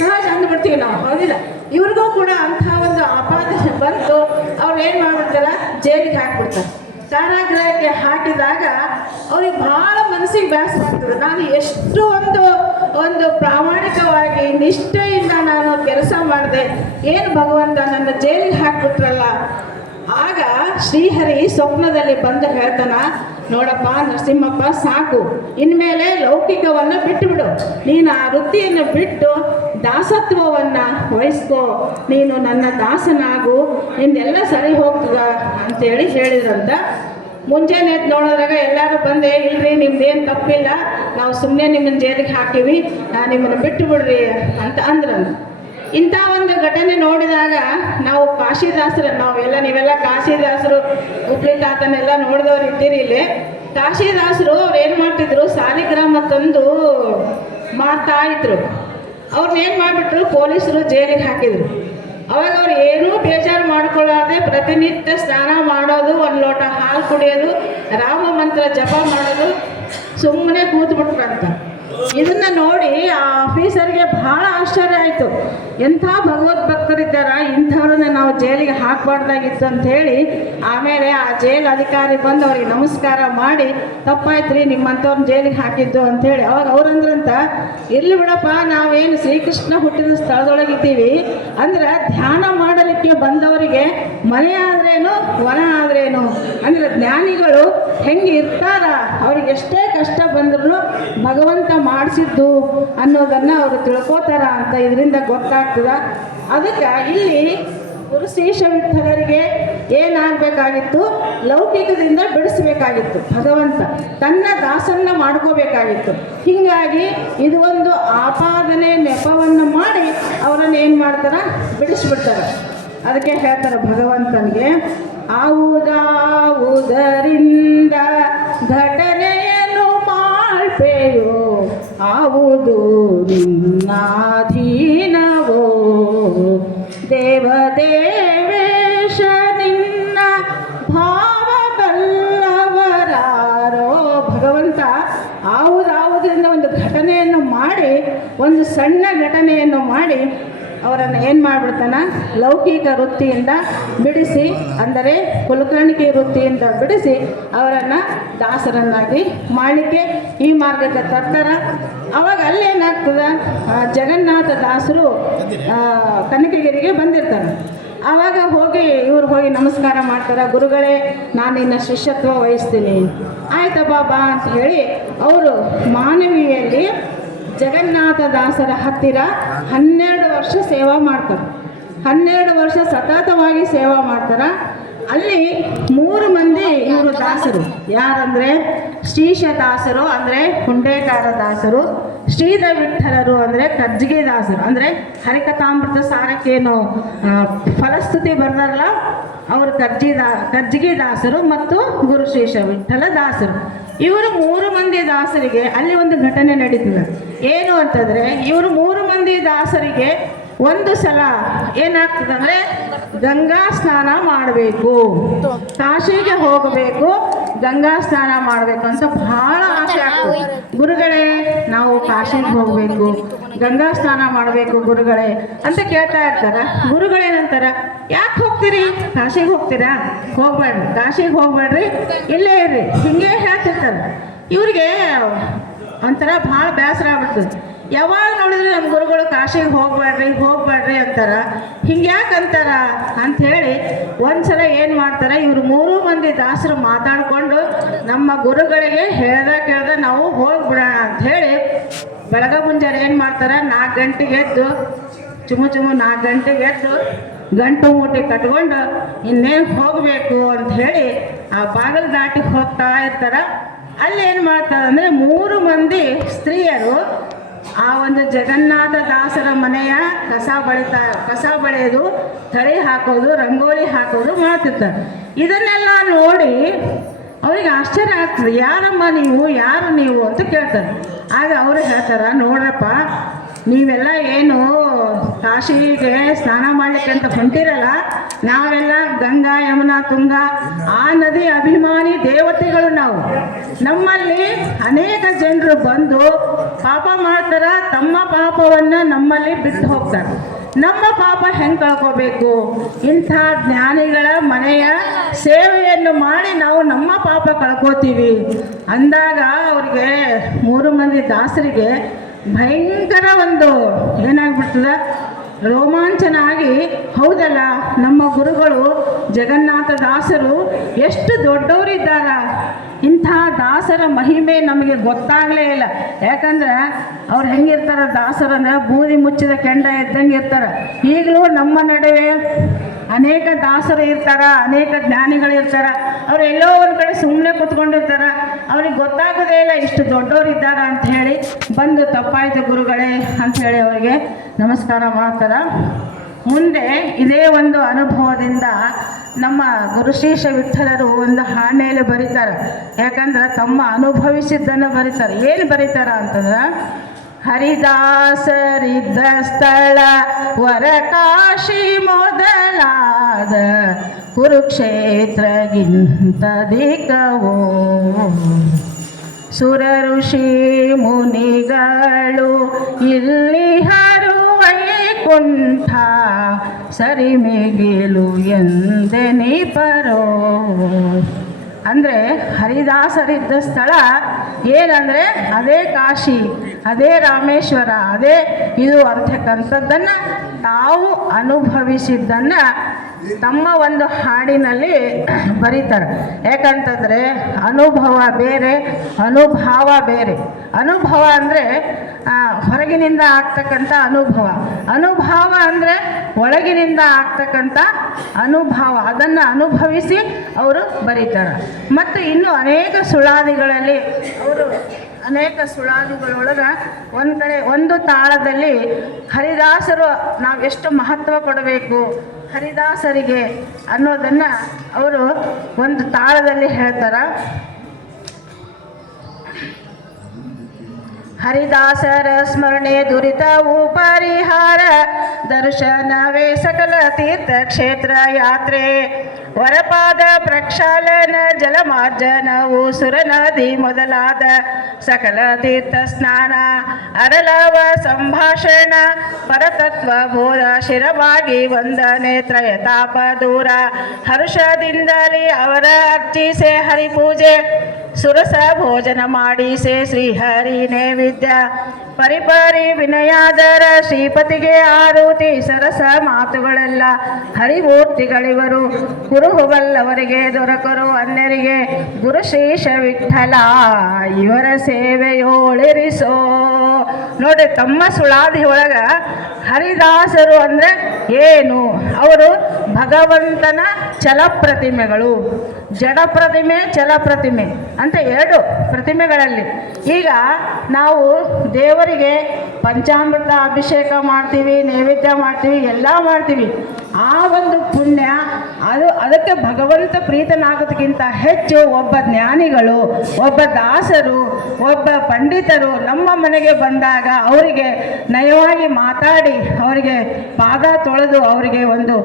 ಸಹಜ ಅಂದ್ಬಿಡ್ತೀವಿ ನಾವು, ಹೌದಿಲ್ಲ? ಇವ್ರಿಗೂ ಕೂಡ ಅಂಥ ಒಂದು ಆಪಾದನೆ ಬಂತು. ಅವ್ರು ಏನು ಮಾಡ್ಬಿಡ್ತಾರ, ಜೈಲಿಗೆ ಹಾಕ್ಬಿಡ್ತಾರೆ. ಕಾರಾಗೃಹಕ್ಕೆ ಹಾಕಿದಾಗ ಅವ್ರಿಗೆ ಭಾಳ ಮನಸ್ಸಿಗೆ ಬೇಸರ ಆಗ್ತದೆ. ನಾನು ಎಷ್ಟು ಒಂದು ಪ್ರಾಮಾಣಿಕವಾಗಿ ನಿಷ್ಠೆಯಿಂದ ನಾನು ಕೆಲಸ ಮಾಡಿದೆ, ಏನು ಭಗವಂತ ನನ್ನ ಜೈಲಿಗೆ ಹಾಕ್ಬಿಟ್ರಲ್ಲ. ಆಗ ಶ್ರೀಹರಿ ಸ್ವಪ್ನದಲ್ಲಿ ಬಂದು ಹೇಳ್ತಾನ, ನೋಡಪ್ಪ ನರಸಿಂಹಪ್ಪ, ಸಾಕು, ಇನ್ಮೇಲೆ ಲೌಕಿಕವನ್ನು ಬಿಟ್ಟುಬಿಡು, ನೀನು ಆ ವೃತ್ತಿಯನ್ನು ಬಿಟ್ಟು ದಾಸತ್ವವನ್ನು ವಹಿಸ್ಕೋ, ನೀನು ನನ್ನ ದಾಸನಾಗು, ನಿಂದೆಲ್ಲ ಸರಿ ಹೋಗ್ತದ ಅಂತೇಳಿ ಹೇಳಿದ್ರಂತ. ಮುಂಜಾನೆ ನೋಡೋದ್ರಾಗ ಎಲ್ಲರೂ ಬಂದೆ, ಇಲ್ರಿ ನಿಮ್ದೇನು ತಪ್ಪಿಲ್ಲ, ನಾವು ಸುಮ್ಮನೆ ನಿಮ್ಮನ್ನು ಜೈಲಿಗೆ ಹಾಕೀವಿ, ನಿಮ್ಮನ್ನು ಬಿಟ್ಟು ಬಿಡ್ರಿ ಅಂತ ಅಂದ್ರಂತ. ಇಂಥ ಒಂದು ಘಟನೆ ನೋಡಿದಾಗ ನಾವು ಕಾಶಿದಾಸರು, ನೀವೆಲ್ಲ ಕಾಶಿದಾಸರು ಉಪ್ಲಿ ತಾತನೆಲ್ಲ ನೋಡಿದವ್ರು ಇದ್ದೀರಿ ಇಲ್ಲಿ. ಕಾಶಿದಾಸರು ಅವ್ರು ಏನು ಮಾಡ್ತಿದ್ರು, ಸಾಲಿಗ್ರಾಮ ತಂದು ಮಾಡ್ತಾ ಇದ್ರು. ಅವ್ರನ್ನ ಏನು ಮಾಡಿಬಿಟ್ರು, ಪೊಲೀಸರು ಜೈಲಿಗೆ ಹಾಕಿದ್ರು. ಅವಾಗ ಅವ್ರು ಏನೂ ಬೇಜಾರು ಮಾಡ್ಕೊಳ್ಳಾರ್ದೆ ಪ್ರತಿನಿತ್ಯ ಸ್ನಾನ ಮಾಡೋದು, ಒಂದು ಲೋಟ ಹಾಲು ಕುಡಿಯೋದು, ರಾಮ ಮಂತ್ರ ಜಪ ಮಾಡೋದು, ಸುಮ್ಮನೆ ಕೂತ್ಬಿಟ್ರಂತ. ಇದನ್ನ ನೋಡಿ ಆ ಆಫೀಸರ್ಗೆ ಬಹಳ ಆಶ್ಚರ್ಯ ಆಯಿತು. ಎಂಥ ಭಗವದ್ ಭಕ್ತರಿದ್ದಾರ, ಇಂಥವ್ರನ್ನ ನಾವು ಜೈಲಿಗೆ ಹಾಕಬಾರ್ದಾಗಿತ್ತು ಅಂತ ಹೇಳಿ ಆಮೇಲೆ ಆ ಜೈಲ್ ಅಧಿಕಾರಿ ಬಂದು ಅವ್ರಿಗೆ ನಮಸ್ಕಾರ ಮಾಡಿ, ತಪ್ಪಾಯ್ತು ರೀ ನಿಮ್ಮಂಥವ್ರನ್ನ ಜೈಲಿಗೆ ಹಾಕಿದ್ದು ಅಂಥೇಳಿ. ಅವಾಗ ಅವ್ರಂದ್ರಂತ, ಇರ್ಲಿ ಬಿಡಪ್ಪ, ನಾವೇನು ಶ್ರೀಕೃಷ್ಣ ಹುಟ್ಟಿದ ಸ್ಥಳದೊಳಗಿದ್ದೀವಿ ಅಂದ್ರೆ ಧ್ಯಾನ ಮಾಡಲಿಕ್ಕೆ ಬಂದವರಿಗೆ ಮನೆ ಆದ್ರೇನು ವನ ಆದ್ರೇನು ಅಂದ್ರೆ ಜ್ಞಾನಿಗಳು ಹೆಂಗೆ ಇರ್ತಾರ, ಅವ್ರಿಗೆ ಎಷ್ಟೇ ಕಷ್ಟ ಬಂದ್ರೂ ಭಗವಂತ ಮಾಡಿಸಿದ್ದು ಅನ್ನೋದನ್ನು ಅವರು ತಿಳ್ಕೋತಾರ ಅಂತ ಇದರಿಂದ ಗೊತ್ತಾಗ್ತದ. ಅದಕ್ಕೆ ಇಲ್ಲಿ ಗುರುಶ್ರೀಶ ವಿಠಲರಿಗೆ ಏನಾಗಬೇಕಾಗಿತ್ತು, ಲೌಕಿಕದಿಂದ ಬಿಡಿಸ್ಬೇಕಾಗಿತ್ತು. ಭಗವಂತ ತನ್ನ ದಾಸನ್ನ ಮಾಡ್ಕೋಬೇಕಾಗಿತ್ತು. ಹೀಗಾಗಿ ಇದು ಒಂದು ಆಪಾದನೆ ನೆಪವನ್ನು ಮಾಡಿ ಅವರನ್ನು ಏನು ಮಾಡ್ತಾರ, ಬಿಡಿಸ್ಬಿಡ್ತಾರೆ. ಅದಕ್ಕೆ ಹೇಳ್ತಾರೆ ಭಗವಂತನಿಗೆ, ಆವುದಾವುದರಿಂದ ಘಟನೆಯನ್ನು ಮಾಡ್ಪೆಯೋ ಆವುದು ನಿನ್ನಾಧೀನವೋ ದೇವದೇವೇಶ ನಿನ್ನ ಭಾವ ಬಲ್ಲವರಾರೋ. ಭಗವಂತ ಆವುದಾವುದರಿಂದ ಒಂದು ಘಟನೆಯನ್ನು ಮಾಡಿ, ಒಂದು ಸಣ್ಣ ಘಟನೆಯನ್ನು ಮಾಡಿ ಅವರನ್ನು ಏನು ಮಾಡಿಬಿಡ್ತಾನ, ಲೌಕಿಕ ವೃತ್ತಿಯಿಂದ ಬಿಡಿಸಿ, ಅಂದರೆ ಕುಲಕರ್ಣಿಕೆ ವೃತ್ತಿಯಿಂದ ಬಿಡಿಸಿ ಅವರನ್ನು ದಾಸರನ್ನಾಗಿ ಮಾಡಲಿಕ್ಕೆ ಈ ಮಾರ್ಗಕ್ಕೆ ತರ್ತಾರ. ಅವಾಗ ಅಲ್ಲೇನಾಗ್ತದೆ, ಜಗನ್ನಾಥ ದಾಸರು ಕನಕಗಿರಿಗೆ ಬಂದಿರ್ತಾರೆ. ಆವಾಗ ಇವ್ರು ಹೋಗಿ ನಮಸ್ಕಾರ ಮಾಡ್ತಾರೆ. ಗುರುಗಳೇ, ನಾನು ನಿನ್ನ ಶಿಷ್ಯತ್ವ ವಹಿಸ್ತೀನಿ. ಆಯ್ತಪ್ಪ ಬಾ ಅಂತ ಹೇಳಿ ಅವರು ಮಾನವಿಯಲ್ಲಿ ಜಗನ್ನಾಥ ದಾಸರ ಹತ್ತಿರ 12 ವರ್ಷ ಸೇವಾ ಮಾಡ್ತಾರೆ. 12 ವರ್ಷ ಸತತವಾಗಿ ಸೇವಾ ಮಾಡ್ತಾರೆ. ಅಲ್ಲಿ 3 ಮಂದಿ ಇವರು ದಾಸರು. ಯಾರಂದರೆ ಶ್ರೀಶ ದಾಸರು ಅಂದರೆ ಹುಂಡೇಕಾರ ದಾಸರು, ಶ್ರೀಧ ವಿಠಲರು ಅಂದರೆ ಕಜ್ಜಿಗೆ ದಾಸರು, ಅಂದರೆ ಹರಿಕಥಾಮೃತ ಸಾರಕ್ಕೇನು ಫಲಸ್ತುತಿ ಬರ್ದಾರಲ್ಲ ಅವರು ಕಜ್ಜಿಗೆ ದಾಸರು ಮತ್ತು ಗುರುಶ್ರೀಶ ವಿಠಲ ದಾಸರು. ಇವರು 3 ಮಂದಿ ದಾಸರಿಗೆ ಅಲ್ಲಿ ಒಂದು ಘಟನೆ ನಡೀತದೆ. ಏನು ಅಂತಂದರೆ, ಇವರು 3 ಮಂದಿ ದಾಸರಿಗೆ ಒಂದು ಸಲ ಏನಾಗ್ತದಂದರೆ ಗಂಗಾ ಸ್ನಾನ ಮಾಡಬೇಕು, ಕಾಶಿಗೆ ಹೋಗಬೇಕು, ಗಂಗಾ ಸ್ನಾನ ಮಾಡಬೇಕು ಅಂತ ಬಹಳ ಆಸೆ ಆಗ್ತದೆ. ಗುರುಗಳೇ, ನಾವು ಕಾಶಿಗೆ ಹೋಗಬೇಕು, ಗಂಗಾ ಸ್ನಾನ ಮಾಡಬೇಕು ಗುರುಗಳೇ ಅಂತ ಕೇಳ್ತಾ ಇರ್ತಾರೆ. ಗುರುಗಳೇನಂತಾರ, ಯಾಕೆ ಹೋಗ್ತೀರಿ, ಕಾಶಿಗೆ ಹೋಗ್ತೀರಾ, ಹೋಗ್ಬೇಡ್ರಿ, ಕಾಶಿಗೆ ಹೋಗ್ಬೇಡ್ರಿ, ಇಲ್ಲೇ ಇರ್ರಿ, ಹಿಂಗೆ ಹೇಳ್ತಿರ್ತಾರೆ. ಇವ್ರಿಗೆ ಒಂಥರ ಭಾಳ ಬೇಸರ ಆಗ್ಬಿಡ್ತದೆ. ಯಾವಾಗ ನೋಡಿದ್ರೆ ನಮ್ಮ ಗುರುಗಳು ಕಾಶಿಗೆ ಹೋಗ್ಬೇಡ್ರಿ ಅಂತಾರ. ಹಿಂಗ್ಯಾಕೆ ಅಂತಾರ ಅಂಥೇಳಿ ಒಂದ್ಸಲ ಏನು ಮಾಡ್ತಾರೆ, ಇವರು 3 ಮಂದಿ ದಾಸರು ಮಾತಾಡಿಕೊಂಡು ನಮ್ಮ ಗುರುಗಳಿಗೆ ಕೇಳ್ದ ನಾವು ಹೋಗ್ಬಿಡೋಣ ಅಂಥೇಳಿ ಬೆಳಗ್ಗೆ ಮುಂಜಾನೆ ಏನು ಮಾಡ್ತಾರೆ, 4 ಗಂಟೆಗೆ ಎದ್ದು ಚುಮು 4 ಗಂಟೆಗೆ ಎದ್ದು ಗಂಟು ಮೂಟೆ ಕಟ್ಕೊಂಡು ಇನ್ನೇನು ಹೋಗಬೇಕು ಅಂತ ಹೇಳಿ ಆ ಬಾಗಿಲು ದಾಟಿ ಹೋಗ್ತಾ ಇರ್ತಾರೆ. ಅಲ್ಲಿ ಏನು ಮಾಡ್ತಾರೆ ಅಂದರೆ 3 ಮಂದಿ ಸ್ತ್ರೀಯರು ಆ ಒಂದು ಜಗನ್ನಾಥ ದಾಸರ ಮನೆಯ ಕಸ ಬಳಿಯೋದು, ತಳಿ ಹಾಕೋದು, ರಂಗೋಲಿ ಹಾಕೋದು ಮಾಡ್ತಿರ್ತಾರೆ. ಇದನ್ನೆಲ್ಲ ನೋಡಿ ಅವ್ರಿಗೆ ಆಶ್ಚರ್ಯ ಆಗ್ತದೆ. ಯಾರಮ್ಮ ನೀವು, ಯಾರು ನೀವು ಅಂತ ಕೇಳ್ತಾರೆ. ಆಗ ಅವರು ಹೇಳ್ತಾರೆ, ನೋಡ್ರಪ್ಪ, ನೀವೆಲ್ಲ ಏನು ಕಾಶಿಗೆ ಸ್ನಾನ ಮಾಡಲಿಕ್ಕೆ ಅಂತ ಹೊಂಟಿರಲ್ಲ, ನಾವೆಲ್ಲ ಗಂಗಾ ಯಮುನಾ ತುಂಗಾ ಆ ನದಿ ಅಭಿಮಾನಿ ದೇವತೆಗಳು. ನಾವು ನಮ್ಮಲ್ಲಿ ಅನೇಕ ಜನರು ಬಂದು ಪಾಪ ಮಾಡ್ತಾರ, ತಮ್ಮ ಪಾಪವನ್ನು ನಮ್ಮಲ್ಲಿ ಬಿಟ್ಟು ಹೋಗ್ತಾರೆ. ನಮ್ಮ ಪಾಪ ಹೆಂಗೆ ಕಳ್ಕೋಬೇಕು, ಇಂಥ ಜ್ಞಾನಿಗಳ ಮನೆಯ ಸೇವೆಯನ್ನು ಮಾಡಿ ನಾವು ನಮ್ಮ ಪಾಪ ಕಳ್ಕೋತೀವಿ ಅಂದಾಗ ಅವ್ರಿಗೆ 3 ಮಂದಿ ದಾಸರಿಗೆ ಭಯಂಕರ ಒಂದು ಏನಾಗ್ಬಿಡ್ತದೆ, ರೋಮಾಂಚನ ಆಗಿ, ಹೌದಲ್ಲ ನಮ್ಮ ಗುರುಗಳು ಜಗನ್ನಾಥ ದಾಸರು ಎಷ್ಟು ದೊಡ್ಡವರಿದ್ದಾರ, ಇಂಥ ದಾಸರ ಮಹಿಮೆ ನಮಗೆ ಗೊತ್ತಾಗಲೇ ಇಲ್ಲ. ಯಾಕಂದ್ರೆ ಅವ್ರು ಹೆಂಗಿರ್ತಾರೆ ದಾಸರು ಅಂದರೆ ಬೂದಿ ಮುಚ್ಚಿದ ಕೆಂಡ ಇದ್ದಂಗೆ ಇರ್ತಾರೆ. ಈಗಲೂ ನಮ್ಮ ನಡುವೆ ಅನೇಕ ದಾಸರು ಇರ್ತಾರೆ, ಅನೇಕ ಜ್ಞಾನಿಗಳು ಇರ್ತಾರೆ. ಅವ್ರು ಎಲ್ಲೋ ಒಂದು ಕಡೆ ಸುಮ್ಮನೆ ಕೂತ್ಕೊಂಡಿರ್ತಾರೆ, ಅವ್ರಿಗೆ ಗೊತ್ತಾಗೋದೇ ಇಲ್ಲ ಇಷ್ಟು ದೊಡ್ಡವರು ಇದ್ದಾರೆ ಅಂತ ಹೇಳಿ. ಬಂದು ತಪ್ಪಾಯ್ತು ಗುರುಗಳೇ ಅಂಥೇಳಿ ಅವರಿಗೆ ನಮಸ್ಕಾರ ಮಾಡ್ತಾರೆ. ಮುಂದೆ ಇದೇ ಒಂದು ಅನುಭವದಿಂದ ನಮ್ಮ ಗುರುಶ್ರೀಶ ವಿಠಲರು ಒಂದು ಹಾಣೆಯಲ್ಲಿ ಬರೀತಾರೆ. ಯಾಕಂದ್ರೆ ತಮ್ಮ ಅನುಭವಿಸಿದ್ದನ್ನು ಬರೀತಾರೆ. ಏನು ಬರೀತಾರ ಅಂತಂದ್ರೆ, ಹರಿದಾಸರಿದ್ದ ಸ್ಥಳ ವರಕಾಶಿ ಮೊದಲಾದ ಕುರುಕ್ಷೇತ್ರಗಿಂತಧಿಕವೋ ಸುರ ಋಷಿ ಮುನಿಗಳು ಇಲ್ಲಿ ಹರುವೈಕುಂಠ ಸರಿಮಿಗಿಲು ಎಂದೆನಿಪರೋ. ಅಂದರೆ ಹರಿದಾಸರಿದ್ದ ಸ್ಥಳ ಏನಂದರೆ ಅದೇ ಕಾಶಿ, ಅದೇ ರಾಮೇಶ್ವರ, ಅದೇ ಇದು ಅಂತಕ್ಕಂಥದ್ದನ್ನು ತಾವು ಅನುಭವಿಸಿದ್ದನ್ನು ತಮ್ಮ ಒಂದು ಹಾಡಿನಲ್ಲಿ ಬರೀತಾರೆ. ಯಾಕಂತಂದರೆ ಅನುಭವ ಬೇರೆ, ಅನುಭಾವ ಬೇರೆ. ಅನುಭವ ಅಂದರೆ ಹೊರಗಿನಿಂದ ಆಗ್ತಕ್ಕಂಥ ಅನುಭವ, ಅನುಭಾವ ಅಂದರೆ ಒಳಗಿನಿಂದ ಆಗ್ತಕ್ಕಂಥ ಅನುಭವ, ಅದನ್ನು ಅನುಭವಿಸಿ ಅವರು ಬರೀತಾರೆ. ಮತ್ತು ಇನ್ನು ಅನೇಕ ಸುಳಾದಿಗಳಲ್ಲಿ ಅವರು ಅನೇಕ ಸುಳಾದಿಗಳೊಳಗೆ ಒಂದು ಕಡೆ ಒಂದು ತಾಳದಲ್ಲಿ ಹರಿದಾಸರು ನಾವು ಎಷ್ಟು ಮಹತ್ವ ಕೊಡಬೇಕು ಹರಿದಾಸರಿಗೆ ಅನ್ನೋದನ್ನು ಅವರು ಒಂದು ತಾಳದಲ್ಲಿ ಹೇಳ್ತಾರೆ. ಹರಿದಾಸರ ಸ್ಮರಣೆ ದುರಿತವು ಪರಿಹಾರ, ದರ್ಶನವೇ ಸಕಲ ತೀರ್ಥ ಕ್ಷೇತ್ರ ಯಾತ್ರೆ, ವರಪಾದ ಪ್ರಕ್ಷಾಲನ ಜಲಮಾರ್ಜನವು ಸುರನದಿ ಮೊದಲಾದ ಸಕಲ ತೀರ್ಥ ಸ್ನಾನ, ಅರಳವ ಸಂಭಾಷಣ ಪರತತ್ವ ಬೋಧ, ಶಿರವಾಗಿ ವಂದನೆ ತ್ರಯತಾಪ ದೂರ, ಹರ್ಷದಿಂದಲೇ ಅವರ ಅರ್ಚಿಸೆ ಹರಿಪೂಜೆ, ಸುರಸ ಭೋಜನ ಮಾಡಿಸೆ ಶ್ರೀಹರಿ ನೈವೇದ್ಯ, ಪರಿಪರಿ ವಿನಯಾದರ ಶ್ರೀಪತಿಗೆ ಆರುತಿ, ಸರಸ ಮಾತುಗಳೆಲ್ಲ ಹರಿಮೂರ್ತಿಗಳಿವರು, ಕುರುಹುವಲ್ಲವರಿಗೆ ದೊರಕರು ಅನ್ಯರಿಗೆ, ಗುರುಶೇಷ ವಿಠಲ ಇವರ ಸೇವೆಯೋಳಿರಿಸೋ. ನೋಡಿ, ತಮ್ಮ ಸುಳಾದಿ ಒಳಗ ಹರಿದಾಸರು ಅಂದರೆ ಏನು? ಅವರು ಭಗವಂತನ ಛಲಪ್ರತಿಮೆಗಳು, ಜಡ ಪ್ರತಿಮೆ, ಛಲ ಪ್ರತಿಮೆ ಅಂತ ಎರಡು ಪ್ರತಿಮೆಗಳಲ್ಲಿ. ಈಗ ನಾವು ದೇವರಿಗೆ ಪಂಚಾಮೃತ ಅಭಿಷೇಕ ಮಾಡ್ತೀವಿ, ನೈವೇದ್ಯ ಮಾಡ್ತೀವಿ, ಎಲ್ಲ ಮಾಡ್ತೀವಿ. ಆ ಒಂದು ಪುಣ್ಯ ಅದಕ್ಕೆ ಭಗವಂತ ಪ್ರೀತನಾಗೋದಕ್ಕಿಂತ ಹೆಚ್ಚು ಒಬ್ಬ ಜ್ಞಾನಿಗಳು, ಒಬ್ಬ ದಾಸರು, ಒಬ್ಬ ಪಂಡಿತರು ನಮ್ಮ ಮನೆಗೆ ಬಂದಾಗ ಅವರಿಗೆ ನಯವಾಗಿ ಮಾತಾಡಿ, ಅವರಿಗೆ ಪಾದ ತೊಳೆದು, ಅವರಿಗೆ ಒಂದು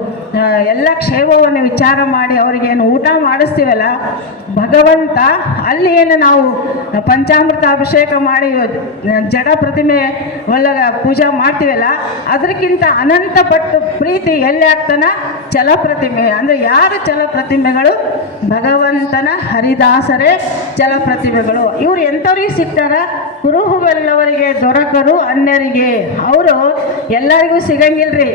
ಎಲ್ಲ ಕ್ಷೇಮವನ್ನು ವಿಚಾರ ಮಾಡಿ ಅವರಿಗೇನು ಊಟ ಮಾಡಿಸ್ತೀವಲ್ಲ, ಭಗವಂತ ಅಲ್ಲಿ ಏನು ನಾವು ಪಂಚಾಮೃತ ಅಭಿಷೇಕ ಮಾಡಿ ಜಡ ಪ್ರತಿಮೆ ಒಳಗ ಪೂಜೆ ಮಾಡ್ತೀವಲ್ಲ, ಅದಕ್ಕಿಂತ ಅನಂತ ಪಟ್ಟು ಪ್ರೀತಿ ಎಲ್ಲಿ ಆಗ್ತಾನ? ಛಲ ಪ್ರತಿಮೆ. ಅಂದರೆ ಯಾರು ಛಲ ಪ್ರತಿಮೆಗಳು? ಭಗವಂತನ ಹರಿದಾಸರೇ ಛಲ ಪ್ರತಿಮೆಗಳು. ಇವರು ಎಂಥವ್ರಿಗೆ ಸಿಗ್ತಾರ? ಕುರುಹುವೆಲ್ಲವರಿಗೆ ದೊರಕರು ಅನ್ಯರಿಗೆ. ಅವರು ಎಲ್ಲರಿಗೂ ಸಿಗಂಗಿಲ್ರಿ.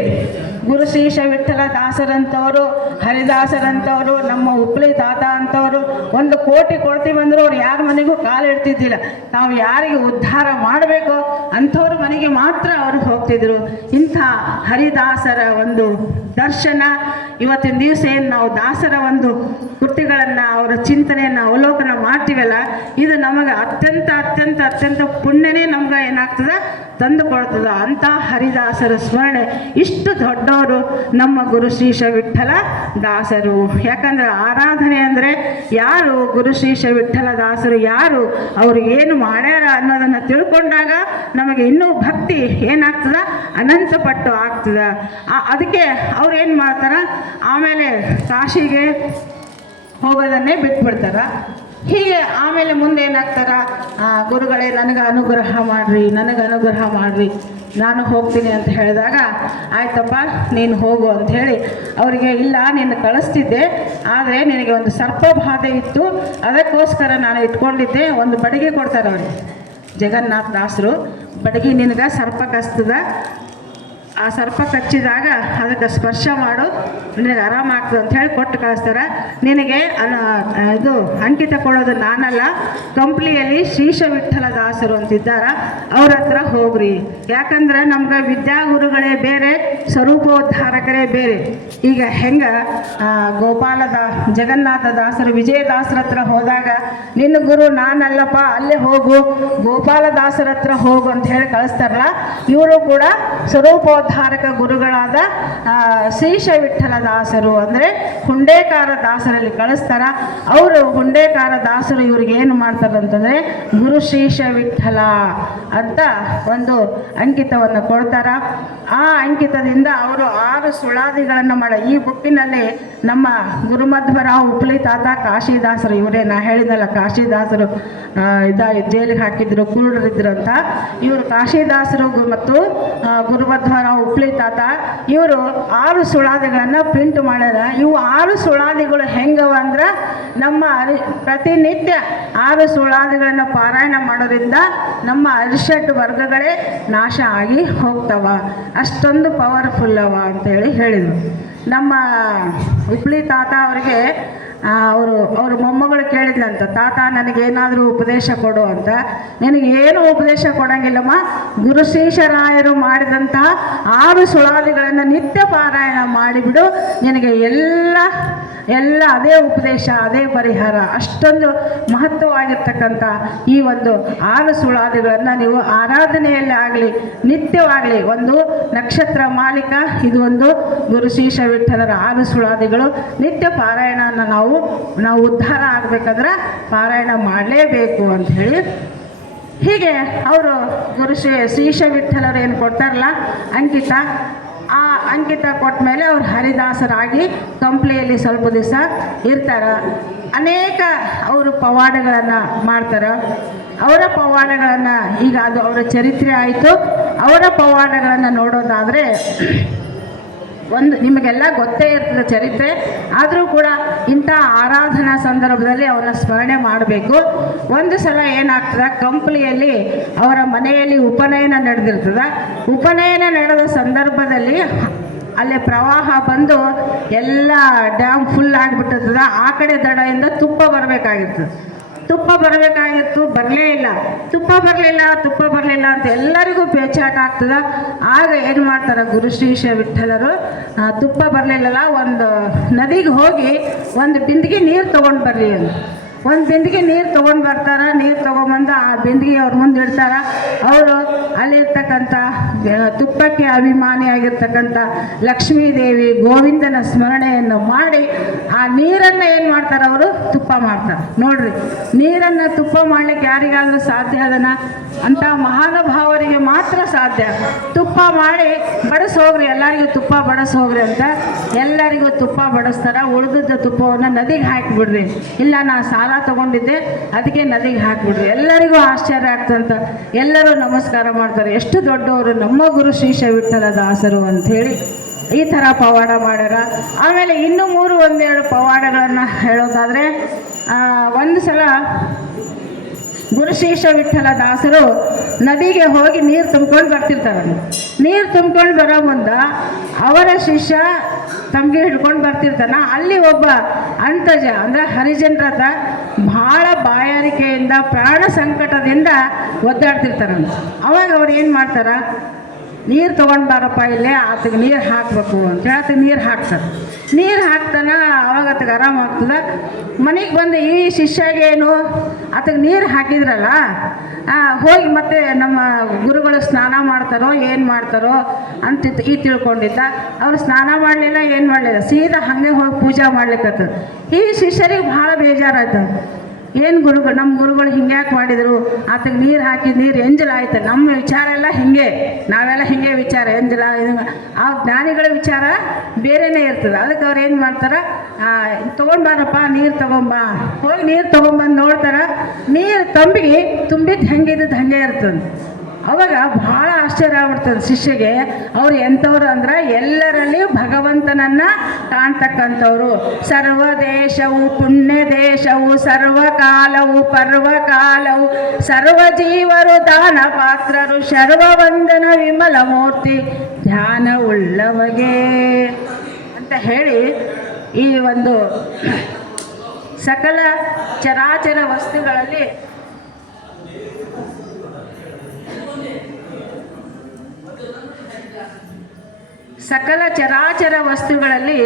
ಗುರು ಶ್ರೀಶ ವಿಠಲ ದಾಸರಂಥವರು, ಹರಿದಾಸರಂಥವರು, ನಮ್ಮ ಉಪ್ಪಳಿ ತಾತ ಅಂಥವರು 1 ಕೋಟಿ ಕೊಡ್ತೀವಂದ್ರು ಅವ್ರು ಯಾರ ಮನೆಗೂ ಕಾಲಿಡ್ತಿದ್ದಿಲ್ಲ. ನಾವು ಯಾರಿಗೆ ಉದ್ಧಾರ ಮಾಡಬೇಕೋ ಅಂಥವ್ರ ಮನೆಗೆ ಮಾತ್ರ ಅವರು ಹೋಗ್ತಿದ್ರು. ಇಂಥ ಹರಿದಾಸರ ಒಂದು ದರ್ಶನ ಇವತ್ತಿನ ದಿವಸ ಏನು ನಾವು ದಾಸರ ಒಂದು ಕೃತಿಗಳನ್ನು, ಅವರ ಚಿಂತನೆಯನ್ನು ಅವಲೋಕನ ಮಾಡ್ತೀವಲ್ಲ, ಇದು ನಮಗೆ ಅತ್ಯಂತ ಅತ್ಯಂತ ಅತ್ಯಂತ ಪುಣ್ಯನೇ ನಮ್ಗೆ ಏನಾಗ್ತದೆ? ತಂದು ಕೊಡ್ತದೆ. ಅಂಥ ಹರಿದಾಸರ ಸ್ಮರಣೆ ಇಷ್ಟು ದೊಡ್ಡವರು ನಮ್ಮ ಗುರು ಶ್ರೀಶ ವಿಠಲ ದಾಸರು. ಯಾಕಂದರೆ ಆರಾಧನೆ ಅಂದರೆ ಯಾರು? ಗುರು ಶ್ರೀಶ ವಿಠಲ ದಾಸರು ಯಾರು, ಅವರು ಏನು ಮಾಡ್ಯಾರ ಅನ್ನೋದನ್ನು ತಿಳ್ಕೊಂಡಾಗ ನಮಗೆ ಇನ್ನೂ ಭಕ್ತಿ ಏನಾಗ್ತದ? ಅನಂತ ಪಟ್ಟು ಆಗ್ತದೆ. ಅದಕ್ಕೆ ಅವ್ರು ಏನು ಮಾಡ್ತಾರೆ? ಆಮೇಲೆ ಕಾಶಿಗೆ ಹೋಗೋದನ್ನೇ ಬಿಟ್ಬಿಡ್ತಾರೆ. ಹೀಗೆ ಆಮೇಲೆ ಮುಂದೆ ಏನಾಗ್ತಾರ? ಗುರುಗಳೇ ನನಗೆ ಅನುಗ್ರಹ ಮಾಡಿರಿ, ನನಗೆ ಅನುಗ್ರಹ ಮಾಡಿರಿ, ನಾನು ಹೋಗ್ತೀನಿ ಅಂತ ಹೇಳಿದಾಗ, ಆಯ್ತಪ್ಪ ನೀನು ಹೋಗು ಅಂಥೇಳಿ ಅವರಿಗೆ, ಇಲ್ಲ ನಿನ್ನ ಕಳಿಸ್ತಿದ್ದೆ, ಆದರೆ ನಿನಗೆ ಒಂದು ಸರ್ಪ ಬಾಧೆ ಇತ್ತು, ಅದಕ್ಕೋಸ್ಕರ ನಾನು ಇಟ್ಕೊಂಡಿದ್ದೆ. ಒಂದು ಬಡಿಗೆ ಕೊಡ್ತಾರೆ ಅವ್ರಿಗೆ, ಜಗನ್ನಾಥ ದಾಸರು, ಬಡಿಗೆ ನಿನಗೆ ಸರ್ಪ ಕಚ್ತದ, ಆ ಸರ್ಪ ಕಚ್ಚಿದಾಗ ಅದಕ್ಕೆ ಸ್ಪರ್ಶ ಮಾಡು, ನಿನಗೆ ಆರಾಮಾಗ್ತದೆ ಅಂತ ಹೇಳಿ ಕೊಟ್ಟು ಕಳಿಸ್ತಾರೆ. ನಿನಗೆ ಇದು ಅಂಕಿತ ಕೊಡೋದು ನಾನಲ್ಲ, ಕಂಪ್ಲಿಯಲ್ಲಿ ಶ್ರೀಶ ವಿಠಲ ದಾಸರು ಅಂತಿದ್ದಾರೆ, ಅವ್ರ ಹತ್ರ ಹೋಗ್ರಿ. ಯಾಕಂದ್ರೆ ನಮ್ಗೆ ವಿದ್ಯಾಗುರುಗಳೇ ಬೇರೆ, ಸ್ವರೂಪೋದ್ಧಾರಕರೇ ಬೇರೆ. ಈಗ ಹೆಂಗೆ ಜಗನ್ನಾಥ ದಾಸರು ವಿಜಯದಾಸರ ಹತ್ರ ಹೋದಾಗ, ನಿನ್ನ ಗುರು ನಾನಲ್ಲಪ್ಪ, ಅಲ್ಲೇ ಹೋಗು, ಗೋಪಾಲದಾಸರ ಹತ್ರ ಹೋಗು ಅಂತ ಹೇಳಿ ಕಳಿಸ್ತಾರಲ್ಲ, ಇವರು ಕೂಡ ಸ್ವರೂಪೋದ್ಧಾರ ಜೀವೋದ್ಧಾರಕ ಗುರುಗಳಾದ ಶ್ರೀಶ ವಿಠ್ಠಲ ದಾಸರು ಅಂದರೆ ಹುಂಡೇಕಾರ ದಾಸರಲ್ಲಿ ಕಳಿಸ್ತಾರ. ಅವರು ಹುಂಡೇಕಾರ ದಾಸರು ಇವ್ರಿಗೆ ಏನು ಮಾಡ್ತಾರೆ ಅಂತಂದರೆ ಗುರು ಶ್ರೀಶ ವಿಠ್ಠಲ ಅಂತ ಒಂದು ಅಂಕಿತವನ್ನು ಕೊಡ್ತಾರ. ಆ ಅಂಕಿತದಿಂದ ಅವರು 6 ಸುಳಾದಿಗಳನ್ನು ಈ ಬುಕ್ಕಿನಲ್ಲಿ ನಮ್ಮ ಗುರುಮಧ್ವರಾವ್ ಉಪ್ಲಿ ತಾತ ಕಾಶಿದಾಸರು, ಇವರೇ ನಾ ಹೇಳಿದಲ್ಲ ಕಾಶಿದಾಸರು ಜೈಲಿಗೆ ಹಾಕಿದ್ರು, ಕುರುಡರಿದ್ರು ಅಂತ. ಇವರು ಕಾಶಿದಾಸರು ಮತ್ತು ಗುರುಮಧ್ವರಾವ್ ಉಪ್ಲಿ ತಾತ ಇವರು 6 ಸುಳಾದಿಗಳನ್ನು ಪ್ರಿಂಟ್ ಮಾಡ್ಯಾರ. ಇವು 6 ಸುಳಾದಿಗಳು ಹೆಂಗವ ಅಂದ್ರೆ ನಮ್ಮ ಪ್ರತಿನಿತ್ಯ 6 ಸುಳಾದಿಗಳನ್ನು ಪಾರಾಯಣ ಮಾಡೋದ್ರಿಂದ ನಮ್ಮ ಅರಿಷಡ್ ವರ್ಗಗಳೇ ನಾಶ ಆಗಿ ಹೋಗ್ತವ, ಅಷ್ಟೊಂದು ಪವರ್ಫುಲ್ ಅವ ಅಂತೇಳಿ ಹೇಳಿದರು. ನಮ್ಮ ಉಪ್ಲಿ ತಾತ ಅವರಿಗೆ ಅವ್ರ ಮೊಮ್ಮಗಳು ಕೇಳಿದ್ಲಂತ, ತಾತ ನನಗೇನಾದರೂ ಉಪದೇಶ ಕೊಡು ಅಂತ. ನಿನಗೇನು ಉಪದೇಶ ಕೊಡೋಂಗಿಲ್ಲಮ್ಮ, ಗುರುಶ್ರೀಶರಾಯರು ಮಾಡಿದಂತಹ 6 ಸುಳಾದಿಗಳನ್ನು ನಿತ್ಯ ಪಾರಾಯಣ ಮಾಡಿಬಿಡು, ನಿನಗೆ ಎಲ್ಲ ಅದೇ ಉಪದೇಶ, ಅದೇ ಪರಿಹಾರ. ಅಷ್ಟೊಂದು ಮಹತ್ವವಾಗಿರ್ತಕ್ಕಂಥ ಈ ಒಂದು 6 ಸುಳಾದಿಗಳನ್ನು ನೀವು ಆರಾಧನೆಯಲ್ಲಿ ಆಗಲಿ ನಿತ್ಯವಾಗಲಿ, ಒಂದು ನಕ್ಷತ್ರ ಮಾಲೀಕ, ಇದು ಒಂದು ಗುರುಶ್ರೀಶ ವಿಠ್ಠಲರ 6 ಸುಳಾದಿಗಳು ನಿತ್ಯ ಪಾರಾಯಣನ ನಾವು ಉದ್ಧಾರ ಆಗಬೇಕಾದ್ರೆ ಪಾರಾಯಣ ಮಾಡಲೇಬೇಕು ಅಂತ ಹೇಳಿ, ಹೀಗೆ ಅವರು ಶ್ರೀಶ ವಿಠ್ಠಲರು ಏನು ಕೊಡ್ತಾರಲ್ಲ ಅಂಕಿತ, ಆ ಅಂಕಿತ ಕೊಟ್ಟ ಮೇಲೆ ಅವ್ರು ಹರಿದಾಸರಾಗಿ ಕಂಪ್ಲಿಯಲ್ಲಿ ಸ್ವಲ್ಪ ದಿವಸ ಇರ್ತಾರೆ. ಅನೇಕ ಅವರು ಪವಾಡಗಳನ್ನು ಮಾಡ್ತಾರೆ. ಅವರ ಪವಾಡಗಳನ್ನು ಈಗ ಅದು ಅವರ ಚರಿತ್ರೆ ಆಯಿತು. ಅವರ ಪವಾಡಗಳನ್ನು ನೋಡೋದಾದರೆ ಒಂದು ನಿಮಗೆಲ್ಲ ಗೊತ್ತೇ ಇರ್ತದೆ ಚರಿತ್ರೆ, ಆದರೂ ಕೂಡ ಇಂಥ ಆರಾಧನಾ ಸಂದರ್ಭದಲ್ಲಿ ಅವರ ಸ್ಮರಣೆ ಮಾಡಬೇಕು. ಒಂದು ಸಲ ಏನಾಗ್ತದೆ, ಕಂಪ್ಲಿಯಲ್ಲಿ ಅವರ ಮನೆಯಲ್ಲಿ ಉಪನಯನ ನಡೆದಿರ್ತದೆ. ಉಪನಯನ ನಡೆದ ಸಂದರ್ಭದಲ್ಲಿ ಅಲ್ಲೇ ಪ್ರವಾಹ ಬಂದು ಎಲ್ಲ ಡ್ಯಾಮ್ ಫುಲ್ ಆಗಿಬಿಟ್ಟಿರ್ತದೆ. ಆ ಕಡೆ ದಡದಿಂದ ತುಪ್ಪ ಬರಬೇಕಾಗಿತ್ತು, ಬರಲೇ ಇಲ್ಲ. ತುಪ್ಪ ಬರಲಿಲ್ಲ ಅಂತ ಎಲ್ಲರಿಗೂ ಪೇಚಾಟ ಆಗ್ತದೆ. ಆಗ ಏನು ಮಾಡ್ತಾರೆ ಗುರುಶ್ರೀಶ ವಿಠ್ಠಲರು, ತುಪ್ಪ ಬರಲಿಲ್ಲಲ್ಲ, ಒಂದು ನದಿಗೆ ಹೋಗಿ ಒಂದು ಬಿಂದಿಗೆ ನೀರು ತೊಗೊಂಡು ಬರ್ರಿ ಅಂತ. ಒಂದು ಬಿಂದಿಗೆ ನೀರು ತೊಗೊಂಡು ಬರ್ತಾರೆ. ನೀರು ತೊಗೊಂಬಂದು ಆ ಬಿಂದಿಗೆ ಅವ್ರ ಮುಂದೆ ಇಡ್ತಾರೆ. ಅವರು ಅಲ್ಲಿರ್ತಕ್ಕಂಥ ತುಪ್ಪಕ್ಕೆ ಅಭಿಮಾನಿಯಾಗಿರ್ತಕ್ಕಂಥ ಲಕ್ಷ್ಮೀದೇವಿ ಗೋವಿಂದನ ಸ್ಮರಣೆಯನ್ನು ಮಾಡಿ ಆ ನೀರನ್ನು ಏನು ಮಾಡ್ತಾರೆ, ಅವರು ತುಪ್ಪ ಮಾಡ್ತಾರೆ. ನೋಡ್ರಿ, ನೀರನ್ನು ತುಪ್ಪ ಮಾಡಲಿಕ್ಕೆ ಯಾರಿಗಾದ್ರೂ ಸಾಧ್ಯ ಅದನ್ನ? ಅಂಥ ಮಹಾನುಭಾವರಿಗೆ ಮಾತ್ರ ಸಾಧ್ಯ. ತುಪ್ಪ ಮಾಡಿ ಬಡಿಸೋಗ್ರಿ, ಎಲ್ಲರಿಗೂ ತುಪ್ಪ ಬಡಿಸೋಗ್ರಿ ಅಂತ ಎಲ್ಲರಿಗೂ ತುಪ್ಪ ಬಡಿಸ್ತಾರೆ. ಉಳಿದಿದ್ದ ತುಪ್ಪವನ್ನು ನದಿಗೆ ಹಾಕಿಬಿಡ್ರಿ. ಇಲ್ಲ, ನಾ ಸಾಲ ತಗೊಂಡಿದ್ದೆ ಅದಕ್ಕೆ ನದಿಗೆ ಹಾಕಿಬಿಡ್ರಿ. ಎಲ್ಲರಿಗೂ ಆಶ್ಚರ್ಯ ಆಗ್ತಂತ ಎಲ್ಲರೂ ನಮಸ್ಕಾರ ಮಾಡ್ತಾರೆ. ಎಷ್ಟು ದೊಡ್ಡವರು ನಮ್ಮ ಗುರು ಶ್ರೀಶ ವಿಠ್ಠಲ ದಾಸರು ಅಂಥೇಳಿ ಈ ಥರ ಪವಾಡ ಮಾಡ್ಯಾರ. ಆಮೇಲೆ ಇನ್ನೂ 1-2 ಪವಾಡಗಳನ್ನು ಹೇಳೋದಾದರೆ, ಒಂದು ಸಲ ಗುರುಶ್ರೀಶ ವಿಠ್ಠಲ ದಾಸರು ನದಿಗೆ ಹೋಗಿ ನೀರು ತುಂಬ್ಕೊಂಡು ಬರ್ತಿರ್ತಾರೆ. ನೀರು ತುಂಬ್ಕೊಂಡು ಬರೋ ಮುಂದೆ ಅವರ ಶಿಷ್ಯ ತಮಗೆ ಹಿಡ್ಕೊಂಡು ಬರ್ತಿರ್ತಾನೆ. ಅಲ್ಲಿ ಒಬ್ಬ ಅಂತಜ ಅಂದರೆ ಹರಿಜನರ ಭಾಳ ಬಾಯಾರಿಕೆಯಿಂದ ಪ್ರಾಣ ಸಂಕಟದಿಂದ ಒದ್ದಾಡ್ತಿರ್ತಾರಂತ. ಅವಾಗ ಅವ್ರು ಏನು ಮಾಡ್ತಾರೆ, ನೀರು ತೊಗೊಂಡು ಬಾರಪ್ಪ, ಇಲ್ಲೇ ಆತಗೆ ನೀರು ಹಾಕಬೇಕು ಅಂತೇಳಿ ಆತಗೆ ನೀರು ಹಾಕ್ತಾರೆ. ನೀರು ಹಾಕ್ತಾನೆ. ಅವಾಗ ಆತಗೆ ಆರಾಮಾಗ್ತದೆ. ಮನೆಗೆ ಬಂದು ಈ ಶಿಷ್ಯಗೇನು ಆತಗೆ ನೀರು ಹಾಕಿದ್ರಲ್ಲ, ಹೋಗಿ ಮತ್ತೆ ನಮ್ಮ ಗುರುಗಳು ಸ್ನಾನ ಮಾಡ್ತಾರೋ ಏನು ಮಾಡ್ತಾರೋ ಅಂತ ತಿಳ್ಕೊಂಡಿದ್ದ. ಅವ್ರು ಸ್ನಾನ ಮಾಡಲಿಲ್ಲ, ಏನು ಮಾಡಲಿಲ್ಲ, ಸೀದಾ ಹಾಗೆ ಹೋಗಿ ಪೂಜೆ ಮಾಡ್ಲಿಕ್ಕತ್ತ. ಈ ಶಿಷ್ಯರಿಗೆ ಭಾಳ ಬೇಜಾರಾಯ್ತು. ಏನು ನಮ್ಮ ಗುರುಗಳು ಹಿಂಗೆ ಯಾಕೆ ಮಾಡಿದರು, ಆತಗೆ ನೀರು ಹಾಕಿ ನೀರು ಎಂಜಲಾಯ್ತು. ನಮ್ಮ ವಿಚಾರ ಎಲ್ಲ ಹಿಂಗೆ, ನಾವೆಲ್ಲ ಹಿಂಗೆ ವಿಚಾರ ಎಂಜಲ. ಆ ಜ್ಞಾನಿಗಳ ವಿಚಾರ ಬೇರೆಯೇ ಇರ್ತದೆ. ಅದಕ್ಕೆ ಅವ್ರು ಏನು ಮಾಡ್ತಾರೆ, ತೊಗೊಂಡ್ಬಾರಪ್ಪ ನೀರು ತೊಗೊಂಬ, ಹೋಗಿ ನೀರು ತೊಗೊಂಬಂದು ನೋಡ್ತಾರೆ. ನೀರು ತುಂಬಿದ್ದು ಹೆಂಗಿದ್ದು ಹಾಗೆ ಇರ್ತದೆ. ಅವಾಗ ಭಾಳ ಆಶ್ಚರ್ಯ ಆಗ್ಬಿಡ್ತದೆ ಶಿಷ್ಯಗೆ. ಅವ್ರು ಎಂಥವ್ರು ಅಂದ್ರೆ ಎಲ್ಲರಲ್ಲಿಯೂ ಭಗವಂತನನ್ನು ಕಾಣ್ತಕ್ಕಂಥವ್ರು. ಸರ್ವ ದೇಶವು ಪುಣ್ಯ ದೇಶವು, ಸರ್ವಕಾಲವು ಪರ್ವಕಾಲವು, ಸರ್ವ ಜೀವರು ದಾನ ಪಾತ್ರರು, ಸರ್ವವಂದನ ವಿಮಲ ಮೂರ್ತಿ ಧ್ಯಾನ ಉಳ್ಳವಗೆ ಅಂತ ಹೇಳಿ ಈ ಒಂದು ಸಕಲ ಚರಾಚರ ವಸ್ತುಗಳಲ್ಲಿ ಸಕಲ ಚರಾಚರ ವಸ್ತುಗಳಲ್ಲಿ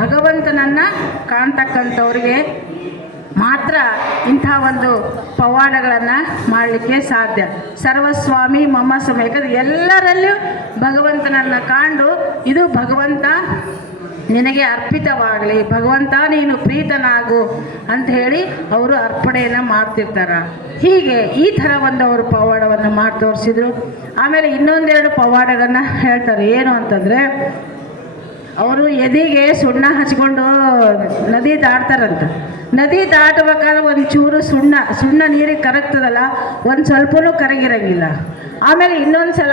ಭಗವಂತನನ್ನು ಕಾಣ್ತಕ್ಕಂಥವ್ರಿಗೆ ಮಾತ್ರ ಇಂಥ ಒಂದು ಪವಾಡಗಳನ್ನು ಮಾಡಲಿಕ್ಕೆ ಸಾಧ್ಯ. ಸರ್ವಸ್ವಾಮಿ ಮಮ ಸ್ವಾಮಿ, ಯಾಕಂದರೆ ಎಲ್ಲರಲ್ಲೂ ಭಗವಂತನನ್ನು ಕಾಣು, ಇದು ಭಗವಂತ ನಿನಗೆ ಅರ್ಪಿತವಾಗಲಿ, ಭಗವಂತ ನೀನು ಪ್ರೀತನಾಗು ಅಂತ ಹೇಳಿ ಅವರು ಅರ್ಪಣೆಯನ್ನು ಮಾಡ್ತಿರ್ತಾರೆ. ಹೀಗೆ ಈ ಥರ ಒಂದು ಅವರು ಪವಾಡವನ್ನು ಮಾಡಿ ತೋರಿಸಿದ್ರು. ಆಮೇಲೆ ಇನ್ನೊಂದೆರಡು ಪವಾಡಗಳನ್ನು ಹೇಳ್ತಾರೆ. ಏನು ಅಂತಂದರೆ, ಅವರು ಎದೆಗೆ ಸುಣ್ಣ ಹಚ್ಕೊಂಡು ನದಿ ದಾಟ್ತಾರಂತ. ನದಿ ದಾಟಬೇಕಾದ್ರೆ ಒಂದು ಚೂರು ಸುಣ್ಣ ನೀರಿಗೆ ಕರಗ್ತದಲ್ಲ, ಒಂದು ಸ್ವಲ್ಪನೂ ಕರಗಿರಂಗಿಲ್ಲ. ಆಮೇಲೆ ಇನ್ನೊಂದು ಸಲ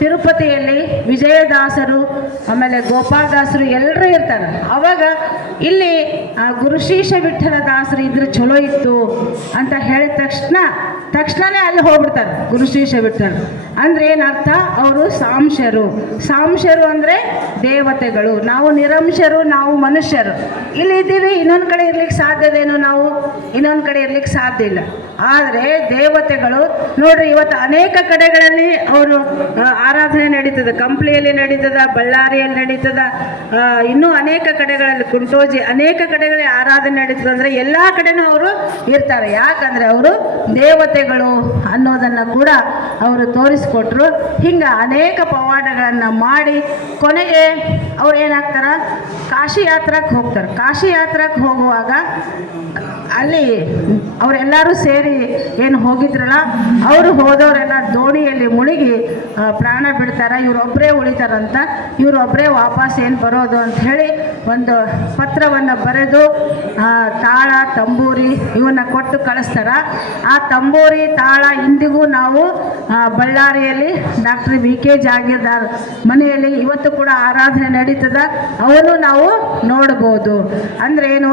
ತಿರುಪತಿಯಲ್ಲಿ ವಿಜಯದಾಸರು ಆಮೇಲೆ ಗೋಪಾಲದಾಸರು ಎಲ್ಲರೂ ಇರ್ತಾರೆ. ಆವಾಗ ಇಲ್ಲಿ ಗುರುಶೀಶ ವಿಠ್ಠಲ ದಾಸರು ಇದ್ರೆ ಚಲೋ ಇತ್ತು ಅಂತ ಹೇಳಿದ ತಕ್ಷಣನೇ ಅಲ್ಲಿ ಹೋಗ್ಬಿಡ್ತಾರೆ ಗುರುಶೀಶ ವಿಠ್ಠಲ. ಅಂದರೆ ಏನರ್ಥ? ಅವರು ಸಾಂಶರು ಅಂದರೆ ದೇವತೆಗಳು. ನಾವು ನಿರಂಶರು, ನಾವು ಮನುಷ್ಯರು. ಇಲ್ಲಿ ಇದ್ದೀವಿ, ಇನ್ನೊಂದು ಕಡೆ ಇರ್ಲಿಕ್ಕೆ ಸಾಧ್ಯದೇನು? ನಾವು ಇನ್ನೊಂದು ಕಡೆ ಇರ್ಲಿಕ್ಕೆ ಸಾಧ್ಯ ಇಲ್ಲ. ಆದರೆ ದೇವತೆಗಳು ನೋಡ್ರಿ, ಇವತ್ತು ಅನೇಕ ಕಡೆಗಳಲ್ಲಿ ಅವರು ಆರಾಧನೆ ನಡೀತದೆ. ಕಂಪ್ಲಿಯಲ್ಲಿ ನಡೀತದ, ಬಳ್ಳಾರಿಯಲ್ಲಿ ನಡೀತದ, ಇನ್ನೂ ಅನೇಕ ಕಡೆಗಳಲ್ಲಿ, ಕುಂಟೋಜಿ, ಅನೇಕ ಕಡೆಗಳಲ್ಲಿ ಆರಾಧನೆ ನಡೀತದೆ. ಅಂದರೆ ಎಲ್ಲ ಕಡೆನೂ ಅವರು ಇರ್ತಾರೆ. ಯಾಕಂದರೆ ಅವರು ದೇವತೆಗಳು ಅನ್ನೋದನ್ನು ಕೂಡ ಅವರು ತೋರಿಸ್ಕೊಟ್ರು. ಹಿಂಗೆ ಅನೇಕ ಪವಾಡಗಳನ್ನು ಮಾಡಿ ಕೊನೆಗೆ ಅವ್ರು ಏನಾಗ್ತಾರೆ, ಕಾಶಿ ಯಾತ್ರಕ್ಕೆ ಹೋಗ್ತಾರೆ. ಕಾಶಿ ಯಾತ್ರಕ್ಕೆ ಹೋಗುವಾಗ ಅಲ್ಲಿ ಅವರೆಲ್ಲರೂ ಸೇರಿ ಏನು ಹೋಗಿದ್ರಲ್ಲ, ಅವರು ಹೋದವರೆಲ್ಲ ದೋಣಿಯಲ್ಲಿ ಮುಳುಗಿ ಪ್ರಾಣ ಬಿಡ್ತಾರೆ. ಇವರೊಬ್ಬರೇ ಉಳಿತಾರಂತ. ಇವರೊಬ್ಬರೇ ವಾಪಸ್ ಏನು ಬರೋದು ಅಂತ ಹೇಳಿ ಒಂದು ಪತ್ರವನ್ನು ಬರೆದು ತಾಳ, ತಂಬೂರಿ ಇವನ್ನ ಕೊಟ್ಟು ಕಳಿಸ್ತಾರೆ. ಆ ತಂಬೂರಿ, ತಾಳ ಇಂದಿಗೂ ನಾವು ಬಳ್ಳಾರಿಯಲ್ಲಿ ಡಾಕ್ಟರ್ ವಿ.ಕೆ. ಜಾಗೀರ್ದಾರ್ ಮನೆಯಲ್ಲಿ ಇವತ್ತು ಕೂಡ ಆರಾಧನೆ ನಡೀತದ. ಅವನ್ನು ನಾವು ನೋಡ್ಬೋದು. ಅಂದ್ರೆ ಏನು?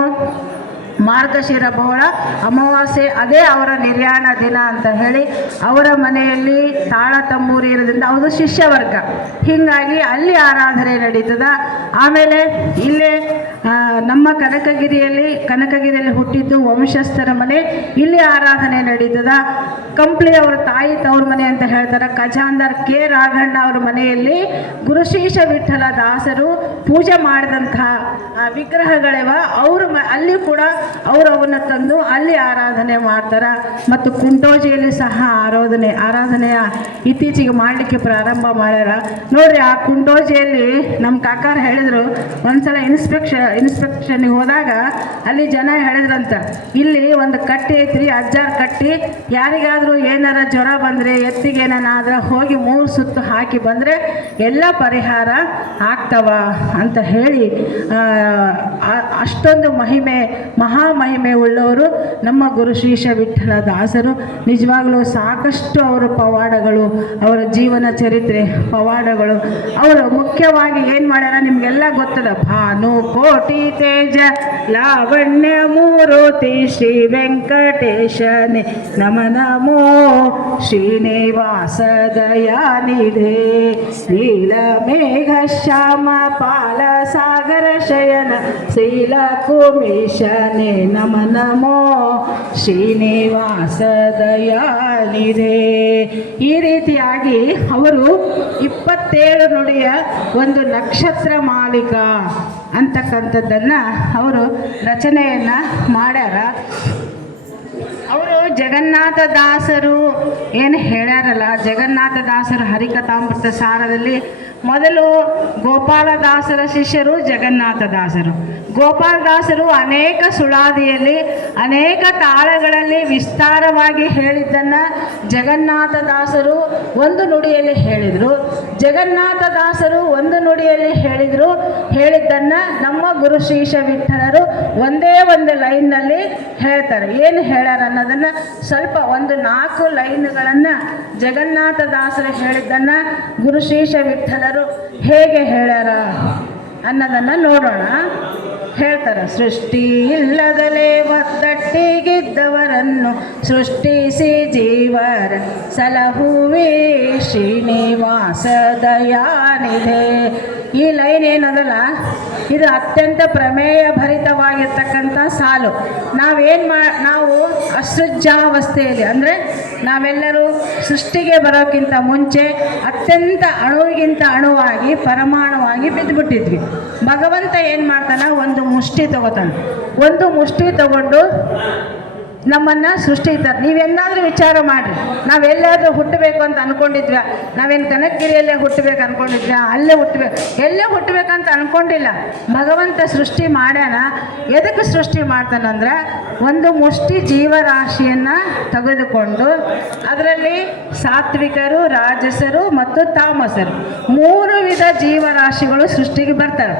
ಮಾರ್ಗಶಿರ ಬಹಳ ಅಮಾವಾಸ್ಯೆ, ಅದೇ ಅವರ ನಿರ್ಯಾಣ ದಿನ ಅಂತ ಹೇಳಿ ಅವರ ಮನೆಯಲ್ಲಿ ತಾಳ ತಂಬೂರಿ ಇರೋದ್ರಿಂದ ಅವರು ಶಿಷ್ಯ ವರ್ಗ. ಹೀಗಾಗಿ ಅಲ್ಲಿ ಆರಾಧನೆ ನಡೀತದ. ಆಮೇಲೆ ಇಲ್ಲೇ ನಮ್ಮ ಕನಕಗಿರಿಯಲ್ಲಿ ಹುಟ್ಟಿದ್ದು ವಂಶಸ್ಥರ ಮನೆ, ಇಲ್ಲಿ ಆರಾಧನೆ ನಡೀತದ. ಕಂಪ್ಲಿ ಅವರ ತಾಯಿ ತವ್ರ ಮನೆ ಅಂತ ಹೇಳ್ತಾರೆ. ಖಜಾಂದಾರ್ ಕೆ. ರಾಘಣ್ಣ ಅವರ ಮನೆಯಲ್ಲಿ ಗುರುಶೀಶ ವಿಠ್ಠಲ ದಾಸರು ಪೂಜೆ ಮಾಡಿದಂತಹ ವಿಗ್ರಹಗಳಿವ. ಅವರು ಅಲ್ಲಿ ಕೂಡ ಅವರು ಅವನ್ನ ತಂದು ಅಲ್ಲಿ ಆರಾಧನೆ ಮಾಡ್ತಾರೆ. ಮತ್ತು ಕುಂಟೋಜಿಯಲ್ಲಿ ಸಹ ಆರಾಧನೆಯ ಇತ್ತೀಚೆಗೆ ಮಾಡಲಿಕ್ಕೆ ಪ್ರಾರಂಭ ಮಾಡ್ಯಾರ. ನೋಡ್ರಿ, ಆ ಕುಂಟೋಜಿಯಲ್ಲಿ ನಮ್ಮ ಕಾಕಾರ ಹೇಳಿದ್ರು, ಒಂದ್ಸಲ ಇನ್ಸ್ಪೆಕ್ಷನ್ಗೆ ಹೋದಾಗ ಅಲ್ಲಿ ಜನ ಹೇಳಿದ್ರಂತ, ಇಲ್ಲಿ ಒಂದು ಕಟ್ಟಿ ಐತ್ರಿ, ಅಜ್ಜಾರ್ ಕಟ್ಟಿ, ಯಾರಿಗಾದರೂ ಏನಾರ ಜ್ವರ ಬಂದರೆ, ಎತ್ತಿಗೆ ಏನಾದ್ರೆ ಹೋಗಿ 3 ಸುತ್ತು ಹಾಕಿ ಬಂದರೆ ಎಲ್ಲ ಪರಿಹಾರ ಆಗ್ತವ ಅಂತ ಹೇಳಿ ಅಷ್ಟೊಂದು ಮಹಾಮಹಿಮೆ ಉಳ್ಳವರು ನಮ್ಮ ಗುರುಶೀಶ ವಿಠ್ಠಲ ದಾಸರು. ನಿಜವಾಗ್ಲೂ ಸಾಕಷ್ಟು ಅವರ ಪವಾಡಗಳು, ಅವರ ಜೀವನ ಚರಿತ್ರೆ, ಪವಾಡಗಳು. ಅವರು ಮುಖ್ಯವಾಗಿ ಏನು ಮಾಡ್ಯಾರ ನಿಮಗೆಲ್ಲ ಗೊತ್ತದ. ಭಾನು ಕೋಟಿ ತೇಜ ಲಾವಣ್ಯ ಮೂರೋತಿ ಶ್ರೀ ವೆಂಕಟೇಶನೇ ನಮ ನಮೋ ಶ್ರೀನಿವಾಸ ದಯಾನಿಧೇ ನೀಲ ಮೇಘ ಶ್ಯಾಮ ಪಾಲ ಸಾಗರ ಶಯನ ಶೀಲ ಕುಮೇಶನೇ ನಮ ನಮೋ ಶ್ರೀನಿವಾಸ ದಯಾನಿಧೇ. ಈ ರೀತಿಯಾಗಿ ಅವರು 27 ನುಡಿಯ ಒಂದು ನಕ್ಷತ್ರ ಮಾಲಿಕ ಅಂತಕ್ಕಂಥದ್ದನ್ನು ಅವರು ರಚನೆಯನ್ನು ಮಾಡ್ಯಾರ. ಅವರು ಜಗನ್ನಾಥ ದಾಸರು ಏನು ಹೇಳ್ಯಾರಲ್ಲ, ಜಗನ್ನಾಥ ದಾಸರು ಹರಿಕಥಾಮೃತ ಸಾರದಲ್ಲಿ ಮೊದಲು ಗೋಪಾಲದಾಸರ ಶಿಷ್ಯರು ಜಗನ್ನಾಥ ದಾಸರು. ಗೋಪಾಲದಾಸರು ಅನೇಕ ಸುಳಾದಿಯಲ್ಲಿ ಅನೇಕ ತಾಳಗಳಲ್ಲಿ ವಿಸ್ತಾರವಾಗಿ ಹೇಳಿದ್ದನ್ನು ಜಗನ್ನಾಥ ದಾಸರು ಒಂದು ನುಡಿಯಲ್ಲಿ ಹೇಳಿದರು. ಜಗನ್ನಾಥ ದಾಸರು ಒಂದು ನುಡಿಯಲ್ಲಿ ಹೇಳಿದ್ದನ್ನು ನಮ್ಮ ಗುರುಶೀಶ ವಿಠ್ಠಲರು ಒಂದೇ ಒಂದು ಲೈನ್ನಲ್ಲಿ ಹೇಳ್ತಾರೆ. ಏನು ಹೇಳ್ಯಾರ ಅನ್ನೋದನ್ನು ಸ್ವಲ್ಪ ಒಂದು 4 ಲೈನ್ಗಳನ್ನು ಜಗನ್ನಾಥ ದಾಸರು ಹೇಳಿದ್ದನ್ನು ಗುರುಶೀಶ ವಿಠ್ಠಲರು ಹೇಗೆ ಹೇಳ್ಯಾರ ಅನ್ನೋದನ್ನು ನೋಡೋಣ. ಹೇಳ್ತಾರೆ, ಸೃಷ್ಟಿ ಇಲ್ಲದಲೇ ಒತ್ತಟ್ಟಿಗಿದ್ದವರನ್ನು ಸೃಷ್ಟಿಸಿ ಜೀವರ ಸಲಹುವೆ ಶ್ರೀನಿವಾಸ ದಯಾನಿಧೆ. ಈ ಲೈನ್ ಏನದಲ್ಲ, ಇದು ಅತ್ಯಂತ ಪ್ರಮೇಯ ಭರಿತವಾಗಿರ್ತಕ್ಕಂಥ ಸಾಲು. ನಾವು ಅಸೃಜ್ಯಾವಸ್ಥೆಯಲ್ಲಿ, ಅಂದರೆ ನಾವೆಲ್ಲರೂ ಸೃಷ್ಟಿಗೆ ಬರೋಕ್ಕಿಂತ ಮುಂಚೆ ಅತ್ಯಂತ ಅಣುವಿಗಿಂತ ಅಣುವಾಗಿ ಪರಮಾಣು ಮೌನವಾಗಿ ಬಿದ್ದುಬಿಟ್ಟಿದ್ವಿ. ಭಗವಂತ ಏನು ಮಾಡ್ತಾನೆ, ಒಂದು ಮುಷ್ಟಿ ತಗೋತಾನೆ. ಒಂದು ಮುಷ್ಟಿ ತಗೊಂಡು ನಮ್ಮನ್ನು ಸೃಷ್ಟಿಸ್ತಾರೆ. ನೀವೆಂದಾದರೂ ವಿಚಾರ ಮಾಡಿರಿ, ನಾವೆಲ್ಲಾದರೂ ಹುಟ್ಟಬೇಕು ಅಂತ ಅಂದ್ಕೊಂಡಿದ್ವಿ? ನಾವೇನು ಕನಕಗಿರಿಯಲ್ಲೇ ಹುಟ್ಟಬೇಕು ಅಂದ್ಕೊಂಡಿದ್ವಿ? ಅಲ್ಲೇ ಹುಟ್ಟಬೇಕು, ಎಲ್ಲೇ ಹುಟ್ಟಬೇಕಂತ ಅಂದ್ಕೊಂಡಿಲ್ಲ. ಭಗವಂತ ಸೃಷ್ಟಿ ಮಾಡ್ಯಾನ. ಎದಕ್ಕೆ ಸೃಷ್ಟಿ ಮಾಡ್ತಾನಂದ್ರೆ, ಒಂದು ಮುಷ್ಟಿ ಜೀವರಾಶಿಯನ್ನು ತೆಗೆದುಕೊಂಡು ಅದರಲ್ಲಿ ಸಾತ್ವಿಕರು, ರಾಜಸರು ಮತ್ತು ತಾಮಸರು 3 ವಿಧ ಜೀವರಾಶಿಗಳು ಸೃಷ್ಟಿಗೆ ಬರ್ತಾರೆ.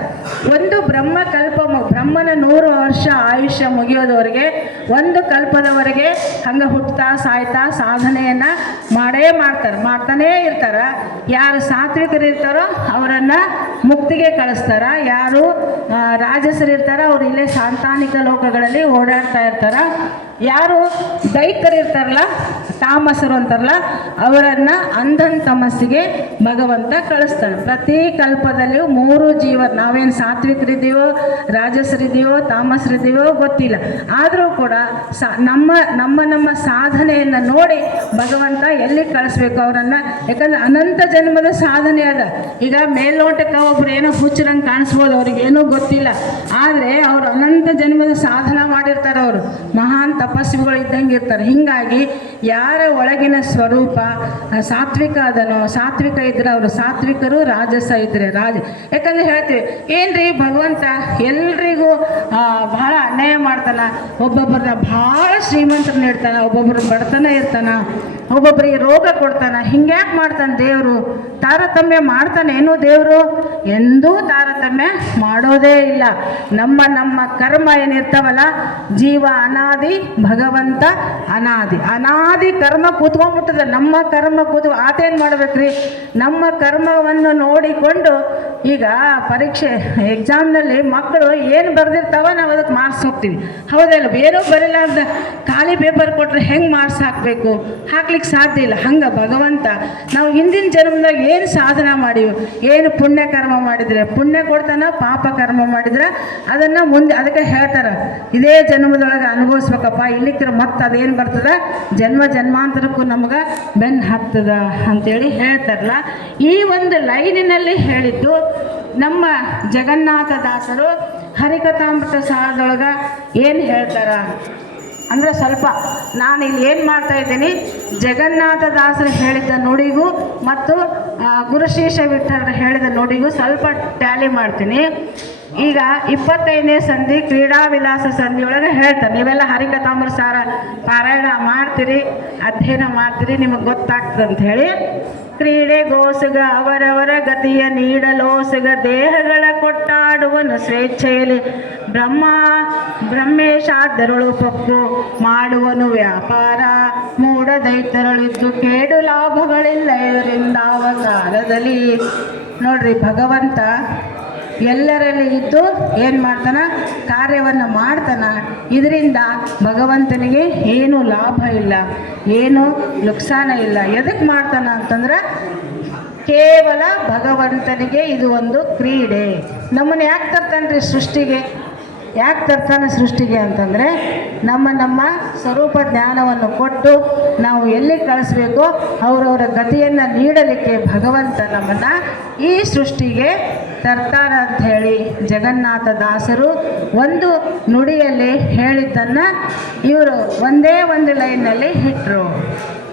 ಒಂದು ಬ್ರಹ್ಮನ 100 ವರ್ಷ ಆಯುಷ್ಯ ಮುಗಿಯೋದವರೆಗೆ, ಒಂದು ಕಲ್ಪದವರೆಗೆ ಹಂಗೆ ಹುಟ್ಟುತ್ತಾ ಸಾಯ್ತಾ ಸಾಧನೆಯನ್ನು ಮಾಡ್ತಾನೆ ಇರ್ತಾರೆ. ಯಾರು ಸಾತ್ವಿಕರು ಇರ್ತಾರೋ ಅವರನ್ನು ಮುಕ್ತಿಗೆ ಕಳಿಸ್ತಾರ. ಯಾರು ರಾಜಸರು ಇರ್ತಾರೋ ಅವ್ರು ಇಲ್ಲೇ ಸಾಂತಾನಿಕ ಲೋಕಗಳಲ್ಲಿ ಓಡಾಡ್ತಾ ಇರ್ತಾರೆ. ಯಾರು ದೈತ್ಯರು ಇರ್ತಾರಲ್ಲ, ತಾಮಸರು ಅಂತಾರಲ್ಲ, ಅವರನ್ನು ಅಂಧನ್ ತಮಸ್ಸಿಗೆ ಭಗವಂತ ಕಳಿಸ್ತಾನೆ. ಪ್ರತಿ ಕಲ್ಪದಲ್ಲಿಯೂ 3 ಜೀವ, ನಾವೇನು ಸಾತ್ವಿಕರಿದ್ದೀವೋ, ರಾಜಸರಿದ್ದೀವೋ, ತಾಮಸರಿದ್ದೀವೋ ಗೊತ್ತಿಲ್ಲ, ಆದರೂ ಕೂಡ ನಮ್ಮ ಸಾಧನೆಯನ್ನು ನೋಡಿ ಭಗವಂತ ಎಲ್ಲಿ ಕಳಿಸ್ಬೇಕು ಅವರನ್ನು. ಯಾಕಂದ್ರೆ ಅನಂತ ಜನ್ಮದ ಸಾಧನೆ ಅದ. ಈಗ ಮೇಲ್ನೋಟಕ್ಕೆ ಒಬ್ರು ಏನೋ ಹುಚ್ಚರಂಗೆ ಕಾಣಿಸ್ಬೋದು, ಅವ್ರಿಗೇನೂ ಗೊತ್ತಿಲ್ಲ, ಆದರೆ ಅವರು ಅನಂತ ಜನ್ಮದ ಸಾಧನ ಮಾಡಿರ್ತಾರೆ. ಅವರು ಮಹಾನ್ ತಪಸ್ವಿಗಳು ಇದ್ದಂಗೆ ಇರ್ತಾರೆ. ಹೀಗಾಗಿ ಯಾರ ಒಳಗಿನ ಸ್ವರೂಪ ಸಾತ್ವಿಕ ಅದನೋ, ಸಾತ್ವಿಕ ಇದ್ರೆ ಅವರು ಸಾತ್ವಿಕರು, ರಾಜಸ ಇದ್ರೆ ಯಾಕಂದ್ರೆ ಹೇಳ್ತೀವಿ ಏನ್ರಿ ಭಗವಂತ ಎಲ್ರಿಗೂ ಬಹಳ ಅನ್ಯಾಯ ಮಾಡ್ತಾನ. ಒಬ್ಬೊಬ್ಬರನ್ನ ಭಾಳ ಶ್ರೀಮಂತರನ್ನ ಇಡ್ತಾನೆ, ಒಬ್ಬೊಬ್ಬರು ಬಡತನ ಇರ್ತಾನ, ಒಬ್ಬೊಬ್ಬರಿಗೆ ರೋಗ ಕೊಡ್ತಾನೆ. ಹಿಂಗ್ಯಾಕೆ ಮಾಡ್ತಾನೆ ದೇವರು? ತಾರತಮ್ಯ ಮಾಡ್ತಾನೆ ಏನು ದೇವರು? ಎಂದೂ ತಾರತಮ್ಯ ಮಾಡೋದೇ ಇಲ್ಲ. ನಮ್ಮ ಕರ್ಮ ಏನಿರ್ತಾವಲ್ಲ, ಜೀವ ಅನಾದಿ, ಭಗವಂತ ಅನಾದಿ ಕರ್ಮ ಕೂತ್ಕೊಂಡ್ಬಿಟ್ಟದ. ನಮ್ಮ ಕರ್ಮ ಆತೇನು ಮಾಡ್ಬೇಕ್ರಿ? ನಮ್ಮ ಕರ್ಮವನ್ನು ನೋಡಿಕೊಂಡು, ಈಗ ಪರೀಕ್ಷೆ ಎಕ್ಸಾಮ್ನಲ್ಲಿ ಮಕ್ಕಳು ಏನು ಬರೆದಿರ್ತಾವ ನಾವು ಅದಕ್ಕೆ ಮಾರ್ಕ್ಸ್ ಹೋಗ್ತೀವಿ, ಹೌದಲ್ಲ? ಬೇರೆ ಬರೀಲಾರ್ದ ಖಾಲಿ ಪೇಪರ್ ಕೊಟ್ಟರೆ ಹೆಂಗೆ ಮಾರ್ಕ್ಸ್ ಹಾಕಬೇಕು? ಹಾಕ್ಲಿಕ್ಕೆ ಸಾಧ್ಯ ಇಲ್ಲ. ಹಂಗೆ ಭಗವಂತ ನಾವು ಹಿಂದಿನ ಜನ್ಮದಾಗ ಏನು ಸಾಧನ ಮಾಡೀವಿ, ಏನು ಪುಣ್ಯ ಕರ್ಮ ಮಾಡಿದರೆ ಪುಣ್ಯ ಕೊಡ್ತಾನ, ಪಾಪ ಕರ್ಮ ಮಾಡಿದ್ರೆ ಅದನ್ನು ಮುಂದೆ ಅದಕ್ಕೆ ಹೇಳ್ತಾರೆ, ಇದೇ ಜನ್ಮದೊಳಗೆ ಅನುಭವಿಸ್ಬೇಕಪ್ಪ, ಇಲ್ಲಿಕ್ಕಿರ ಮತ್ತೆ ಅದೇನು ಬರ್ತದ, ಜನ್ಮಾಂತರಕ್ಕೂ ನಮ್ಗೆ ಬೆನ್ನು ಹತ್ತದ ಅಂಥೇಳಿ ಹೇಳ್ತಾರಲ್ಲ. ಈ ಒಂದು ಲೈನಿನಲ್ಲಿ ಹೇಳಿದ್ದು ನಮ್ಮ ಜಗನ್ನಾಥ ದಾಸರು ಹರಿಕಥಾಮೃತ ಸಾರದೊಳಗೆ ಏನು ಹೇಳ್ತಾರ ಅಂದರೆ, ಸ್ವಲ್ಪ ನಾನು ಇಲ್ಲಿ ಏನು ಮಾಡ್ತಾ ಇದ್ದೀನಿ, ಜಗನ್ನಾಥ ದಾಸರು ಹೇಳಿದ ನುಡಿಗೂ ಮತ್ತು ಗುರುಶೇಷ ವಿಠಲರು ಹೇಳಿದ ನುಡಿಗೂ ಸ್ವಲ್ಪ ಟ್ಯಾಲಿ ಮಾಡ್ತೀನಿ. ಈಗ 25ನೇ ಸಂಧಿ ಕ್ರೀಡಾ ವಿಲಾಸ ಸಂಧಿಯೊಳಗೆ ಹೇಳ್ತಾರೆ. ನೀವೆಲ್ಲ ಹರಿಕಥಾಮೃತ ಸಾರ ಪಾರಾಯಣ ಮಾಡ್ತೀರಿ, ಅಧ್ಯಯನ ಮಾಡ್ತೀರಿ, ನಿಮಗೆ ಗೊತ್ತಾಗ್ತದೆ ಅಂತ ಹೇಳಿ. ಕ್ರೀಡೆಗೋಸುಗ ಅವರವರ ಗತಿಯ ನೀಡಲೋಸುಗ ದೇಹಗಳ ಕೊಟ್ಟಾಡುವನು ಸ್ವೇಚ್ಛೆಯಲ್ಲಿ ಬ್ರಹ್ಮೇಶಾದರುಳು ಪಕ್ಕು ಮಾಡುವನು ವ್ಯಾಪಾರ ಮೂಢ ದೈತ್ಯರಳಿದ್ದು ಕೇಡು ಲಾಭಗಳಿಲ್ಲ ಇದರಿಂದ ಅವತಾರದಲ್ಲಿ. ನೋಡ್ರಿ, ಭಗವಂತ ಎಲ್ಲರಲ್ಲಿ ಇದ್ದು ಏನು ಮಾಡ್ತಾನ, ಕಾರ್ಯವನ್ನು ಮಾಡ್ತಾನ. ಇದರಿಂದ ಭಗವಂತನಿಗೆ ಏನು ಲಾಭ ಇಲ್ಲ, ಏನು ನುಕ್ಸಾನ ಇಲ್ಲ. ಎದಕ್ಕೆ ಮಾಡ್ತಾನ ಅಂತಂದ್ರೆ, ಕೇವಲ ಭಗವಂತನಿಗೆ ಇದು ಒಂದು ಕ್ರೀಡೆ. ನಮ್ಮನ್ನು ಯಾಕೆ ತರ್ತಾನ್ರಿ ಸೃಷ್ಟಿಗೆ? ಯಾಕೆ ತರ್ತಾನೆ ಸೃಷ್ಟಿಗೆ ಅಂತಂದರೆ, ನಮ್ಮ ಸ್ವರೂಪ ಜ್ಞಾನವನ್ನು ಕೊಟ್ಟು ನಾವು ಎಲ್ಲಿ ಕಳಿಸ್ಬೇಕೋ ಅವರವರ ಗತಿಯನ್ನು ನೀಡಲಿಕ್ಕೆ ಭಗವಂತ ನಮ್ಮನ್ನು ಈ ಸೃಷ್ಟಿಗೆ ತರ್ತಾರ ಅಂಥೇಳಿ ಜಗನ್ನಾಥ ದಾಸರು ಒಂದು ನುಡಿಯಲ್ಲಿ ಹೇಳಿದ್ದನ್ನು ಇವರು ಒಂದೇ ಒಂದು ಲೈನ್ನಲ್ಲಿ ಇಟ್ಟರು.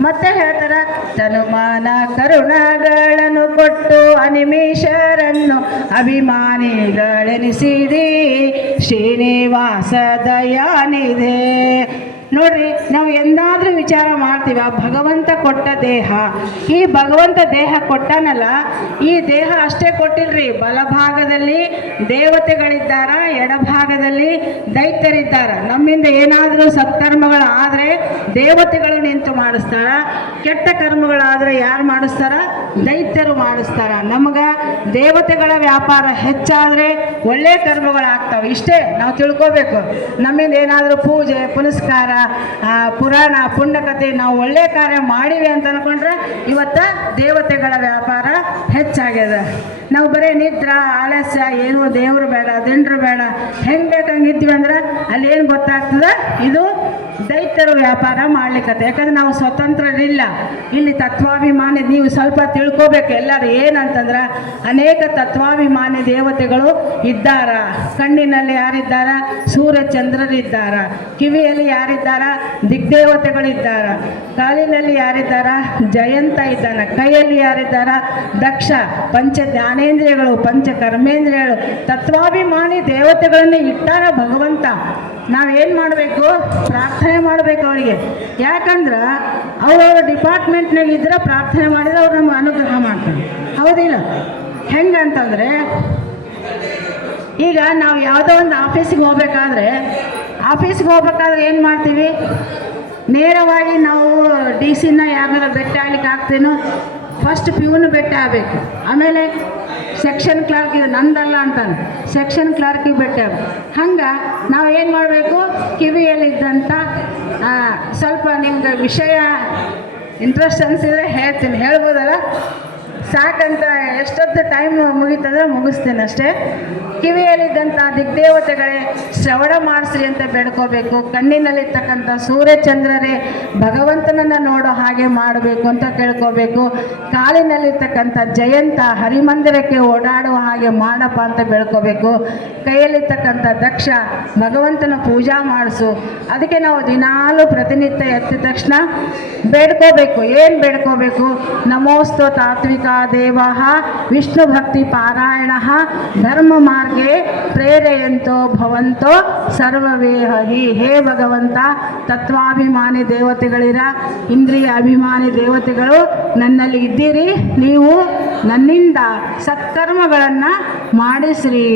ಮತ್ತೆ ಹೇಳ್ತಾರ, ತನುಮಾನ ಕರುಣಗಳನ್ನು ಕೊಟ್ಟು ಅನಿಮಿಷರನ್ನು ಅಭಿಮಾನಿಗಳೆನಿಸಿದಿ ಶ್ರೀನಿವಾಸ ದಯಾನಿದೆ. ನೋಡ್ರಿ, ನಾವು ಎಂದಾದರೂ ವಿಚಾರ ಮಾಡ್ತೀವಿ, ಆ ಭಗವಂತ ಕೊಟ್ಟ ದೇಹ, ಈ ಭಗವಂತ ದೇಹ ಕೊಟ್ಟನಲ್ಲ, ಈ ದೇಹ ಅಷ್ಟೇ ಕೊಟ್ಟಿಲ್ರಿ. ಬಲಭಾಗದಲ್ಲಿ ದೇವತೆಗಳಿದ್ದಾರ, ಎಡಭಾಗದಲ್ಲಿ ದೈತ್ಯರಿದ್ದಾರ. ನಮ್ಮಿಂದ ಏನಾದರೂ ಸತ್ಕರ್ಮಗಳಾದರೆ ದೇವತೆಗಳು ನಿಂತು ಮಾಡಿಸ್ತಾರ, ಕೆಟ್ಟ ಕರ್ಮಗಳಾದರೆ ಯಾರು ಮಾಡಿಸ್ತಾರ? ದೈತ್ಯರು ಮಾಡಿಸ್ತಾರ. ನಮ್ಗೆ ದೇವತೆಗಳ ವ್ಯಾಪಾರ ಹೆಚ್ಚಾದರೆ ಒಳ್ಳೆಯ ಕರ್ಮಗಳಾಗ್ತಾವೆ. ಇಷ್ಟೇ ನಾವು ತಿಳ್ಕೋಬೇಕು. ನಮ್ಮಿಂದ ಏನಾದರೂ ಪೂಜೆ ಪುನಸ್ಕಾರ, ಪುರಾಣ ಪುಣ್ಯಕಥೆ ನಾವು ಒಳ್ಳೆ ಕಾರ್ಯ ಮಾಡಿವೆ ಅಂತ ಅಂದ್ಕೊಂಡ್ರೆ ಇವತ್ತು ದೇವತೆಗಳ ವ್ಯಾಪಾರ ಹೆಚ್ಚಾಗ್ಯದ. ನಾವು ಬರೀ ನಿದ್ರ ಆಲಸ್ಯ, ಏನು ದೇವರು ಬೇಡ, ದಿಂಡ್ರು ಬೇಡ, ಹೆಂಗೆ ಬೇಕಂಗೆ ಇದ್ವಿ ಅಂದ್ರೆ ಅಲ್ಲಿ ಏನು ಗೊತ್ತಾಗ್ತದೆ, ಇದು ದೈತ್ಯರು ವ್ಯಾಪಾರ ಮಾಡ್ಲಿಕ್ಕತ್ತೆ. ಯಾಕಂದ್ರೆ ನಾವು ಸ್ವತಂತ್ರರಿಲ್ಲ, ಇಲ್ಲಿ ತತ್ವಾಭಿಮಾನಿ ನೀವು ಸ್ವಲ್ಪ ತಿಳ್ಕೋಬೇಕು ಎಲ್ಲರೂ. ಏನಂತಂದ್ರೆ ಅನೇಕ ತತ್ವಾಭಿಮಾನಿ ದೇವತೆಗಳು ಇದ್ದಾರ. ಕಣ್ಣಿನಲ್ಲಿ ಯಾರಿದ್ದಾರ? ಸೂರ್ಯ ಚಂದ್ರರಿದ್ದಾರ. ಕಿವಿಯಲ್ಲಿ ಯಾರಿದ್ದಾರ? ದಿಗ್ದೇವತೆಗಳಿದ್ದಾರ. ಕಾಲಿನಲ್ಲಿ ಯಾರಿದ್ದಾರ? ಜಯಂತ ಇದ್ದಾನ. ಕೈಯಲ್ಲಿ ಯಾರಿದ್ದಾರ? ದಕ್ಷ. ಪಂಚ ಜ್ಞಾನೇಂದ್ರಿಯಗಳು, ಪಂಚ ಕರ್ಮೇಂದ್ರಿಯಗಳು, ತತ್ವಾಭಿಮಾನಿ ದೇವತೆಗಳನ್ನೇ ಇಟ್ಟಾರ ಭಗವಂತ. ನಾವೇನು ಮಾಡಬೇಕು? ಪ್ರಾರ್ಥನೆ ಮಾಡಬೇಕು ಅವರಿಗೆ. ಯಾಕಂದ್ರೆ ಅವ್ರವ್ರ ಡಿಪಾರ್ಟ್ಮೆಂಟ್ನಾಗ ಇದ್ರೆ ಪ್ರಾರ್ಥನೆ ಮಾಡಿದ್ರೆ ಅವ್ರು ನಮ್ಗೆ ಅನುಗ್ರಹ ಮಾಡ್ತಾರೆ. ಹೌದಿಲ್ಲ? ಹೆಂಗಂತಂದರೆ ಈಗ ನಾವು ಯಾವುದೋ ಒಂದು ಆಫೀಸಿಗೆ ಹೋಗ್ಬೇಕಾದ್ರೆ ಏನು ಮಾಡ್ತೀವಿ? ನೇರವಾಗಿ ನಾವು ಡಿ ಸಿನ ಯಾರನ್ನಾರ ಭೇಟಿ ಆಗ್ಲಿಕ್ಕೆ ಆಗ್ತೀನೋ ಫಸ್ಟ್ ಪ್ಯೂನ್ ಭೇಟಿ ಆಗಬೇಕು. ಆಮೇಲೆ ಸೆಕ್ಷನ್ ಕ್ಲಾರ್ಕ್, ಇದು ನಂದಲ್ಲ ಅಂತಾನೆ, ಸೆಕ್ಷನ್ ಕ್ಲಾರ್ಕಿಗೆ ಭೇಟಿ ಆಗಬೇಕು. ಹಂಗೆ ನಾವು ಏನು ಮಾಡಬೇಕು? ಕಿವಿಯಲ್ಲಿದ್ದಂಥ ಸ್ವಲ್ಪ ನಿಮ್ಗೆ ವಿಷಯ ಇಂಟ್ರೆಸ್ಟ್ ಅನಿಸಿದರೆ ಹೇಳ್ಬೋದಲ್ಲ? ಸಾಕಂತ ಎಷ್ಟೊತ್ತು ಟೈಮ್ ಮುಗೀತಂದ್ರೆ ಮುಗಿಸ್ತೇನೆ ಅಷ್ಟೇ. ಕಿವಿಯಲ್ಲಿದ್ದಂಥ ದಿಗ್ದೇವತೆಗಳೇ ಶ್ರವಣ ಮಾಡಿಸ್ರಿ ಅಂತ ಬೇಡ್ಕೋಬೇಕು. ಕಣ್ಣಿನಲ್ಲಿರ್ತಕ್ಕಂಥ ಸೂರ್ಯಚಂದ್ರರೇ ಭಗವಂತನನ್ನು ನೋಡೋ ಹಾಗೆ ಮಾಡಬೇಕು ಅಂತ ಕೇಳ್ಕೋಬೇಕು. ಕಾಲಿನಲ್ಲಿರ್ತಕ್ಕಂಥ ಜಯಂತ ಹರಿಮಂದಿರಕ್ಕೆ ಓಡಾಡುವ ಹಾಗೆ ಮಾಡಪ್ಪ ಅಂತ ಬೇಡ್ಕೋಬೇಕು. ಕೈಯಲ್ಲಿರ್ತಕ್ಕಂಥ ದಕ್ಷ ಭಗವಂತನ ಪೂಜಾ ಮಾಡಿಸು. ಅದಕ್ಕೆ ನಾವು ದಿನಾಲು ಪ್ರತಿನಿತ್ಯ ಎದ್ದ ತಕ್ಷಣ ಬೇಡ್ಕೋಬೇಕು. ಏನು ಬೇಡ್ಕೋಬೇಕು? ನಮೋಸ್ತು ತಾತ್ವಿಕ ದೇವಃ ವಿಷ್ಣು ಭಕ್ತಿ ಪಾರಾಯಣ ಧರ್ಮ ಮಾರ್ಗೆ ಪ್ರೇರೆಯಂತೋ ಭವಂತೋ ಸರ್ವವೇಹಿ. ಹೇ ಭಗವಂತ, ತತ್ವಾಭಿಮಾನಿ ದೇವತೆಗಳಿರ, ಇಂದ್ರಿಯ ಅಭಿಮಾನಿ ದೇವತೆಗಳು ನನ್ನಲ್ಲಿ ಇದ್ದೀರಿ. ನೀವು ನನ್ನಿಂದ ಸತ್ಕರ್ಮಗಳನ್ನು ಮಾಡಿಸ್ರಿ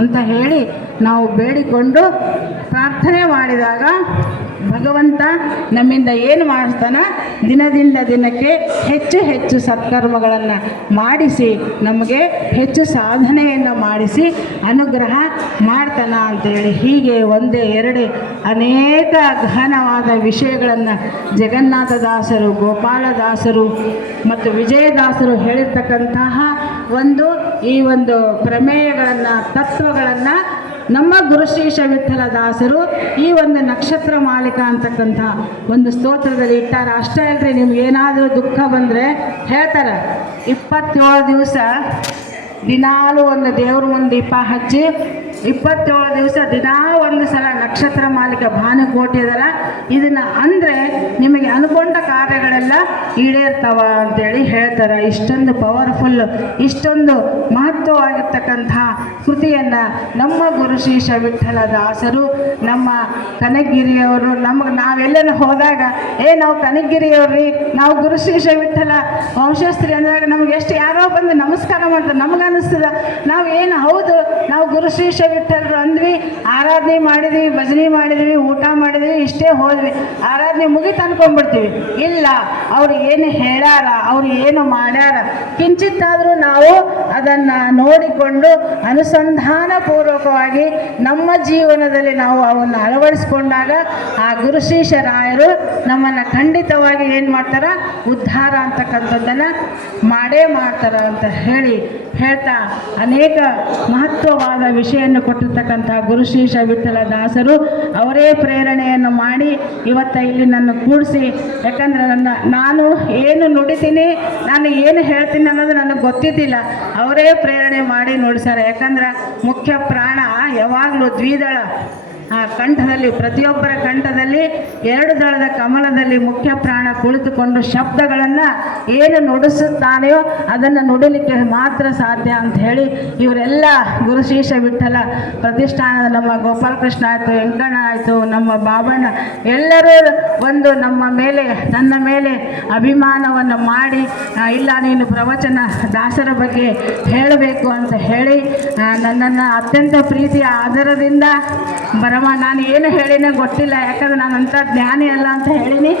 ಅಂತ ಹೇಳಿ ನಾವು ಬೇಡಿಕೊಂಡು ಪ್ರಾರ್ಥನೆ ಮಾಡಿದಾಗ ಭಗವಂತ ನಮ್ಮಿಂದ ಏನು ಮಾಡಿಸ್ತಾನ? ದಿನದಿಂದ ದಿನಕ್ಕೆ ಹೆಚ್ಚು ಹೆಚ್ಚು ಸತ್ಕರ್ಮಗಳನ್ನು ಮಾಡಿಸಿ ನಮಗೆ ಹೆಚ್ಚು ಸಾಧನೆಯನ್ನು ಮಾಡಿಸಿ ಅನುಗ್ರಹ ಮಾಡ್ತಾನ ಅಂತೇಳಿ ಹೀಗೆ ಒಂದೇ ಎರಡೇ ಅನೇಕ ಗಹನವಾದ ವಿಷಯಗಳನ್ನು ಜಗನ್ನಾಥದಾಸರು, ಗೋಪಾಲದಾಸರು ಮತ್ತು ವಿಜಯದಾಸರು ಹೇಳಿರ್ತಕ್ಕಂತಹ ಈ ಒಂದು ಪ್ರಮೇಯಗಳನ್ನು, ತತ್ವಗಳನ್ನು ನಮ್ಮ ಗುರುಶ್ರೀಶ ವಿಠ್ಠಲ ದಾಸರು ಈ ಒಂದು ನಕ್ಷತ್ರ ಮಾಲಿಕ ಅಂತಕ್ಕಂಥ ಒಂದು ಸ್ತೋತ್ರದಲ್ಲಿ ಇಟ್ಟಾರ. ಅಷ್ಟೇ ಅಲ್ರಿ, ನಿಮ್ಗೆ ಏನಾದರೂ ದುಃಖ ಬಂದರೆ ಹೇಳ್ತಾರೆ 27 ದಿವಸ ದಿನಾಲು ಒಂದು ದೇವ್ರ ಮುಂದೆ ದೀಪ ಹಚ್ಚಿ 27 ದಿವಸ ದಿನಾ ಒಂದು ಸಲ ನಕ್ಷತ್ರ ಮಾಲಿಕ ಭಾನುಕೋಟಿ ಅದಲ್ಲ, ಇದನ್ನು ಅಂದರೆ ನಿಮಗೆ ಅನ್ಕೊಂಡ ಕಾರ್ಯಗಳೆಲ್ಲ ಈಡೇರ್ತಾವ ಅಂತೇಳಿ ಹೇಳ್ತಾರೆ. ಇಷ್ಟೊಂದು ಪವರ್ಫುಲ್, ಇಷ್ಟೊಂದು ಮಹತ್ವವಾಗಿರ್ತಕ್ಕಂಥ ಕೃತಿಯನ್ನು ನಮ್ಮ ಗುರುಶ್ರೀಶ ವಿಠ್ಠಲ ದಾಸರು, ನಮ್ಮ ಕನಕಗಿರಿಯವರು, ನಾವೆಲ್ಲ ಹೋದಾಗ ನಾವು ಕನಕಗಿರಿಯವ್ರಿ, ನಾವು ಗುರುಶ್ರೀಶ ವಿಠ್ಠಲ ವಂಶಸ್ಥರಿ ಅಂದಾಗ ನಮ್ಗೆ ಎಷ್ಟು ಯಾರೋ ಬಂದು ನಮಸ್ಕಾರ ಮಾಡ್ತಾರೆ. ನಮ್ಗೆ ಅನ್ನಿಸ್ತದ ನಾವೇನು ಹೌದು ನಾವು ಗುರುಶ್ರೀಶ ವಿಠ್ಠಲರು ಅಂದ್ವಿ, ಆರಾಧನೆ ಮಾಡಿದ್ವಿ, ಭಜನೆ ಮಾಡಿದ್ವಿ, ಊಟ ಮಾಡಿದ್ವಿ, ಇಷ್ಟೇ ಹೋದ್ವಿ, ಆರಾಧನೆ ಮುಗಿತು ಅನ್ಕೊಂಡ್ಬಿಡ್ತೀವಿ. ಇಲ್ಲ, ಅವ್ರು ಏನು ಹೇಳ್ಯಾರ, ಅವ್ರು ಏನು ಮಾಡ್ಯಾರ, ಕಿಂಚಿತ್ತಾದರೂ ನಾವು ಅದನ್ನು ನೋಡಿಕೊಂಡು ಅನುಸಂಧಾನ ಪೂರ್ವಕವಾಗಿ ನಮ್ಮ ಜೀವನದಲ್ಲಿ ನಾವು ಅವನ್ನು ಅಳವಡಿಸ್ಕೊಂಡಾಗ ಆ ಗುರುಶ್ರೀಶರಾಯರು ನಮ್ಮನ್ನು ಖಂಡಿತವಾಗಿ ಏನು ಮಾಡ್ತಾರ? ಉದ್ಧಾರ ಅಂತಕ್ಕಂಥದ್ದನ್ನು ಮಾಡೇ ಮಾಡ್ತಾರ ಅಂತ ಹೇಳ್ತಾ ಅನೇಕ ಮಹತ್ವವಾದ ವಿಷಯವನ್ನು ಕೊಟ್ಟಿರ್ತಕ್ಕಂಥ ಗುರುಶ್ರೀಶ ವಿಠ್ಠಲ ದಾಸರು ಅವರೇ ಪ್ರೇರಣೆಯನ್ನು ಮಾಡಿ ಇವತ್ತ ಇಲ್ಲಿ ನನ್ನ ಕೂಡಿಸಿ, ಯಾಕಂದ್ರೆ ನಾನು ಏನು ನುಡಿತೀನಿ, ನಾನು ಏನು ಹೇಳ್ತೀನಿ ಅನ್ನೋದು ನನಗೆ ಗೊತ್ತಿದ್ದಿಲ್ಲ. ಅವರೇ ಪ್ರೇರಣೆ ಮಾಡಿ ನುಡಿಸ್ಯಾರ. ಯಾಕಂದ್ರೆ ಮುಖ್ಯ ಪ್ರಾಣ ಯಾವಾಗಲೂ ದ್ವಿದಳ ಕಂಠದಲ್ಲಿ, ಪ್ರತಿಯೊಬ್ಬರ ಕಂಠದಲ್ಲಿ 2 ದಳದ ಕಮಲದಲ್ಲಿ ಮುಖ್ಯ ಪ್ರಾಣ ಕುಳಿತುಕೊಂಡು ಶಬ್ದಗಳನ್ನು ಏನು ನುಡಿಸುತ್ತಾನೆಯೋ ಅದನ್ನು ನುಡಿಲಿಕ್ಕೆ ಮಾತ್ರ ಸಾಧ್ಯ ಅಂತ ಹೇಳಿ ಇವರೆಲ್ಲ ಗುರುಶ್ರೀಶ ವಿಠ್ಠಲ ಪ್ರತಿಷ್ಠಾನದ ನಮ್ಮ ಗೋಪಾಲಕೃಷ್ಣ ಆಯಿತು, ವೆಂಕಣ್ಣ ಆಯಿತು, ನಮ್ಮ ಬಾಬಣ್ಣ ಎಲ್ಲರೂ ಒಂದು ನನ್ನ ಮೇಲೆ ಅಭಿಮಾನವನ್ನು ಮಾಡಿ, ಇಲ್ಲ ನೀನು ಪ್ರವಚನ ದಾಸರ ಬಗ್ಗೆ ಹೇಳಬೇಕು ಅಂತ ಹೇಳಿ ನನ್ನನ್ನು ಅತ್ಯಂತ ಪ್ರೀತಿಯ ಆದರದಿಂದ ನಾನು ಏನು ಹೇಳಿನೇ ಗೊತ್ತಿಲ್ಲ, ಯಾಕಂದ್ರೆ ನಾನು ಅಂಥ ಜ್ಞಾನಿ ಅಲ್ಲ ಅಂತ ಹೇಳಿನಿ.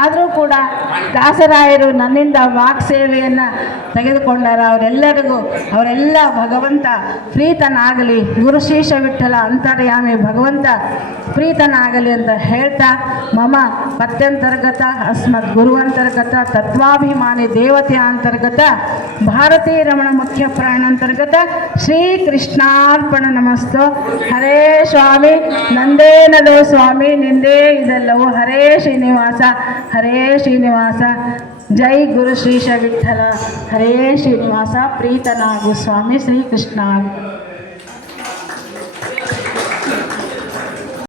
ಆದರೂ ಕೂಡ ದಾಸರಾಯರು ನನ್ನಿಂದ ವಾಕ್ ಸೇವೆಯನ್ನು ತೆಗೆದುಕೊಂಡಾರ. ಅವರೆಲ್ಲ ಭಗವಂತ ಪ್ರೀತನಾಗಲಿ, ಗುರುಶ್ರೀಶ ವಿಠ್ಠಲ ಅಂತರ್ಯಾಮಿ ಭಗವಂತ ಪ್ರೀತನಾಗಲಿ ಅಂತ ಹೇಳ್ತಾ, ಮಮ ಪತ್ಯಂತರ್ಗತ ಅಸ್ಮತ್ ಗುರುವಂತರ್ಗತ ತತ್ವಾಭಿಮಾನಿ ದೇವತೆಯ ಅಂತರ್ಗತ ಭಾರತೀ ರಮಣ ಮುಖ್ಯ ಪ್ರಾಣಾಂತರ್ಗತ ಶ್ರೀ ಕೃಷ್ಣಾರ್ಪಣ ನಮಸ್ತು. ಹರೇ ಸ್ವಾಮಿ ನಂದೇನದು ಸ್ವಾಮಿ ನಿಂದೇ ಇದೆಲ್ಲವೂ. ಹರೇ ಶ್ರೀನಿವಾಸ ಹರೇ ಶ್ರೀನಿವಾಸ. ಜೈ ಗುರು ಶ್ರೀಶ ವಿಠಲ. ಹರೇ ಶ್ರೀನಿವಾಸ. ಪ್ರೀತನಾಗು ಸ್ವಾಮಿ ಶ್ರೀಕೃಷ್ಣ.